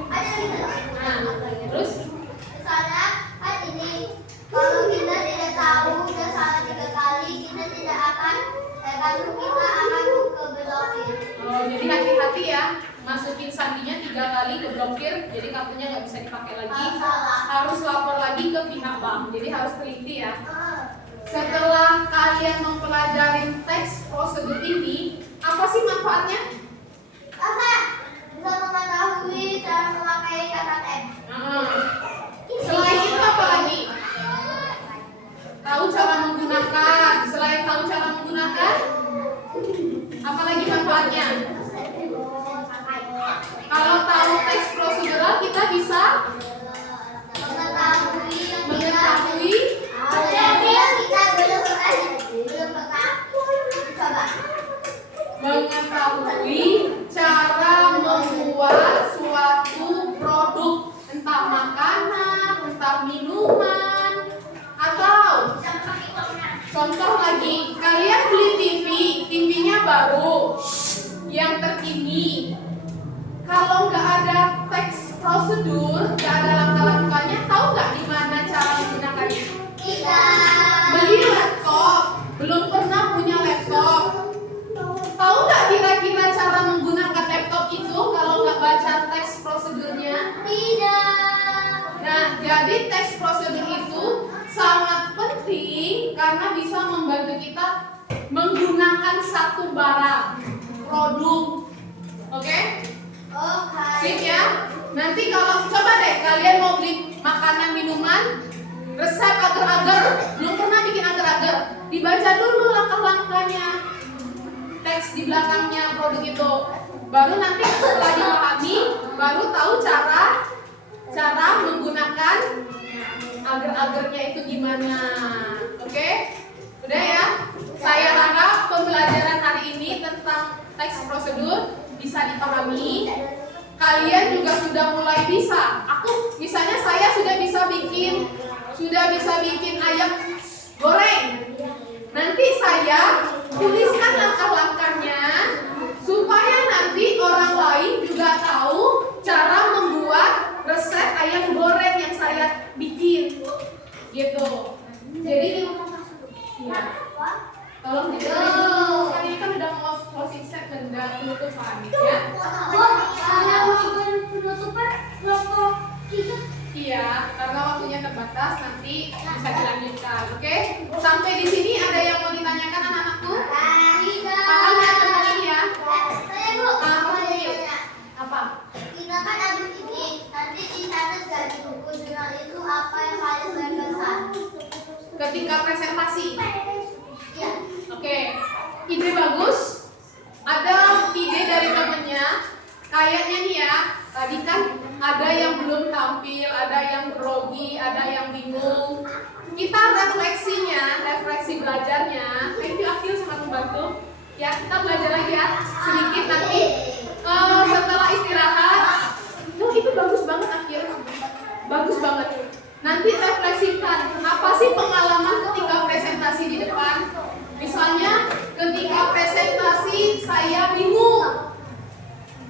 Ada gitu. Terus? Misalnya kan ini, kalau kita tidak tahu dan salah 3 kali, kita tidak akan kartu kita akan kebelokin. Oh, jadi hati-hati ya, masukin sandinya 3 kali keblokir, jadi kartunya nggak bisa dipakai lagi. Harus lapor lagi ke pihak bank, jadi harus teliti ya. Setelah kalian mempelajari teks prosedur ini, apa sih manfaatnya? Bisa mengetahui cara memakai KTM. Selain itu apa lagi? Tahu cara menggunakan. Selain tahu cara menggunakan, apa lagi manfaatnya? Kalau tahu teks prosedural, kita bisa mengetahui cara membuat suatu produk, entah makanan, entah minuman, atau contoh lagi, kalian beli TV-nya baru, yang terkini. Kalau nggak ada teks prosedur, nggak ada langkah-langkahnya, tahu nggak gimana cara menggunakannya? Beli laptop, belum pernah punya laptop. Tahu nggak kira-kira cara menggunakan laptop itu kalau nggak baca teks prosedurnya? Nah, jadi teks prosedur itu sangat penting karena bisa membantu kita menggunakan satu barang, produk. Oke? Sip ya? Nanti kalau coba deh kalian mau beli makanan minuman, resep agar-agar, belum pernah bikin agar-agar, dibaca dulu langkah-langkahnya, teks di belakangnya produk itu, baru nanti setelah dipahami, baru tahu cara menggunakan agar-agarnya itu gimana. Oke? Udah ya? Saya harap pembelajaran hari ini tentang teks prosedur bisa dipahami. Kalian juga sudah mulai bisa. Misalnya saya sudah bisa bikin ayam goreng. Nanti saya tuliskan langkah-langkahnya supaya nanti orang lain juga tahu cara membuat resep ayam goreng yang saya bikin. Gitu. Jadi ya. Tolong dulu. Ini kan udah mau closing set dan udah penutupan ya. Iya, karena waktunya terbatas nanti bisa dilanjutkan. Oke? Sampai di sini ada yang mau ditanyakan anak-anakku? Paham ya tentang ini ya? Apa? Kita kan habis ini, nanti dicatat gak di buku jurnal itu apa yang harus berkesan Ketika presentasi. ya. Oke, ide bagus. Ada ide dari temennya. Kayaknya nih ya, tadi kan ada yang belum tampil, ada yang grogi, ada yang bingung. Kita refleksi belajarnya. Thank you Akil, sangat membantu. Ya, kita belajar lagi ya sedikit nanti. Setelah istirahat, itu bagus banget Akil. Bagus banget. Nanti refleksikan apa sih pengalaman ketika presentasi di depan. Misalnya ketika presentasi saya bingung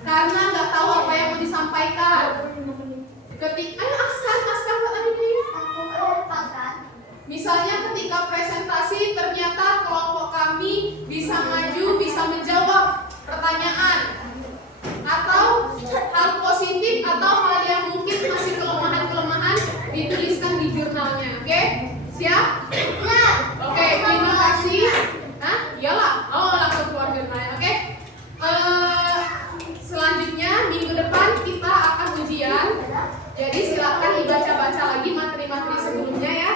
karena nggak tahu apa yang mau disampaikan. Ayo Askan buat tadi. Misalnya ketika presentasi ternyata kelompok kami bisa maju, bisa menjawab pertanyaan, atau hal positif atau hal yang mungkin masih kelemahan dituliskan di jurnalnya. Oke? Siap? Oke, terima kasih. Iyalah. Langsung keluar jurnalnya. Oke? Selanjutnya minggu depan kita akan ujian. Jadi silakan dibaca-baca lagi materi-materi sebelumnya ya.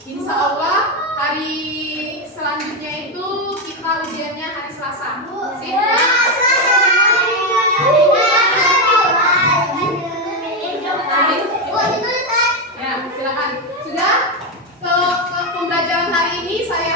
Insya Allah hari selanjutnya itu kita ujiannya hari Selasa. Sip? Ya, silakan. Sudah? Ke pembelajaran hari ini saya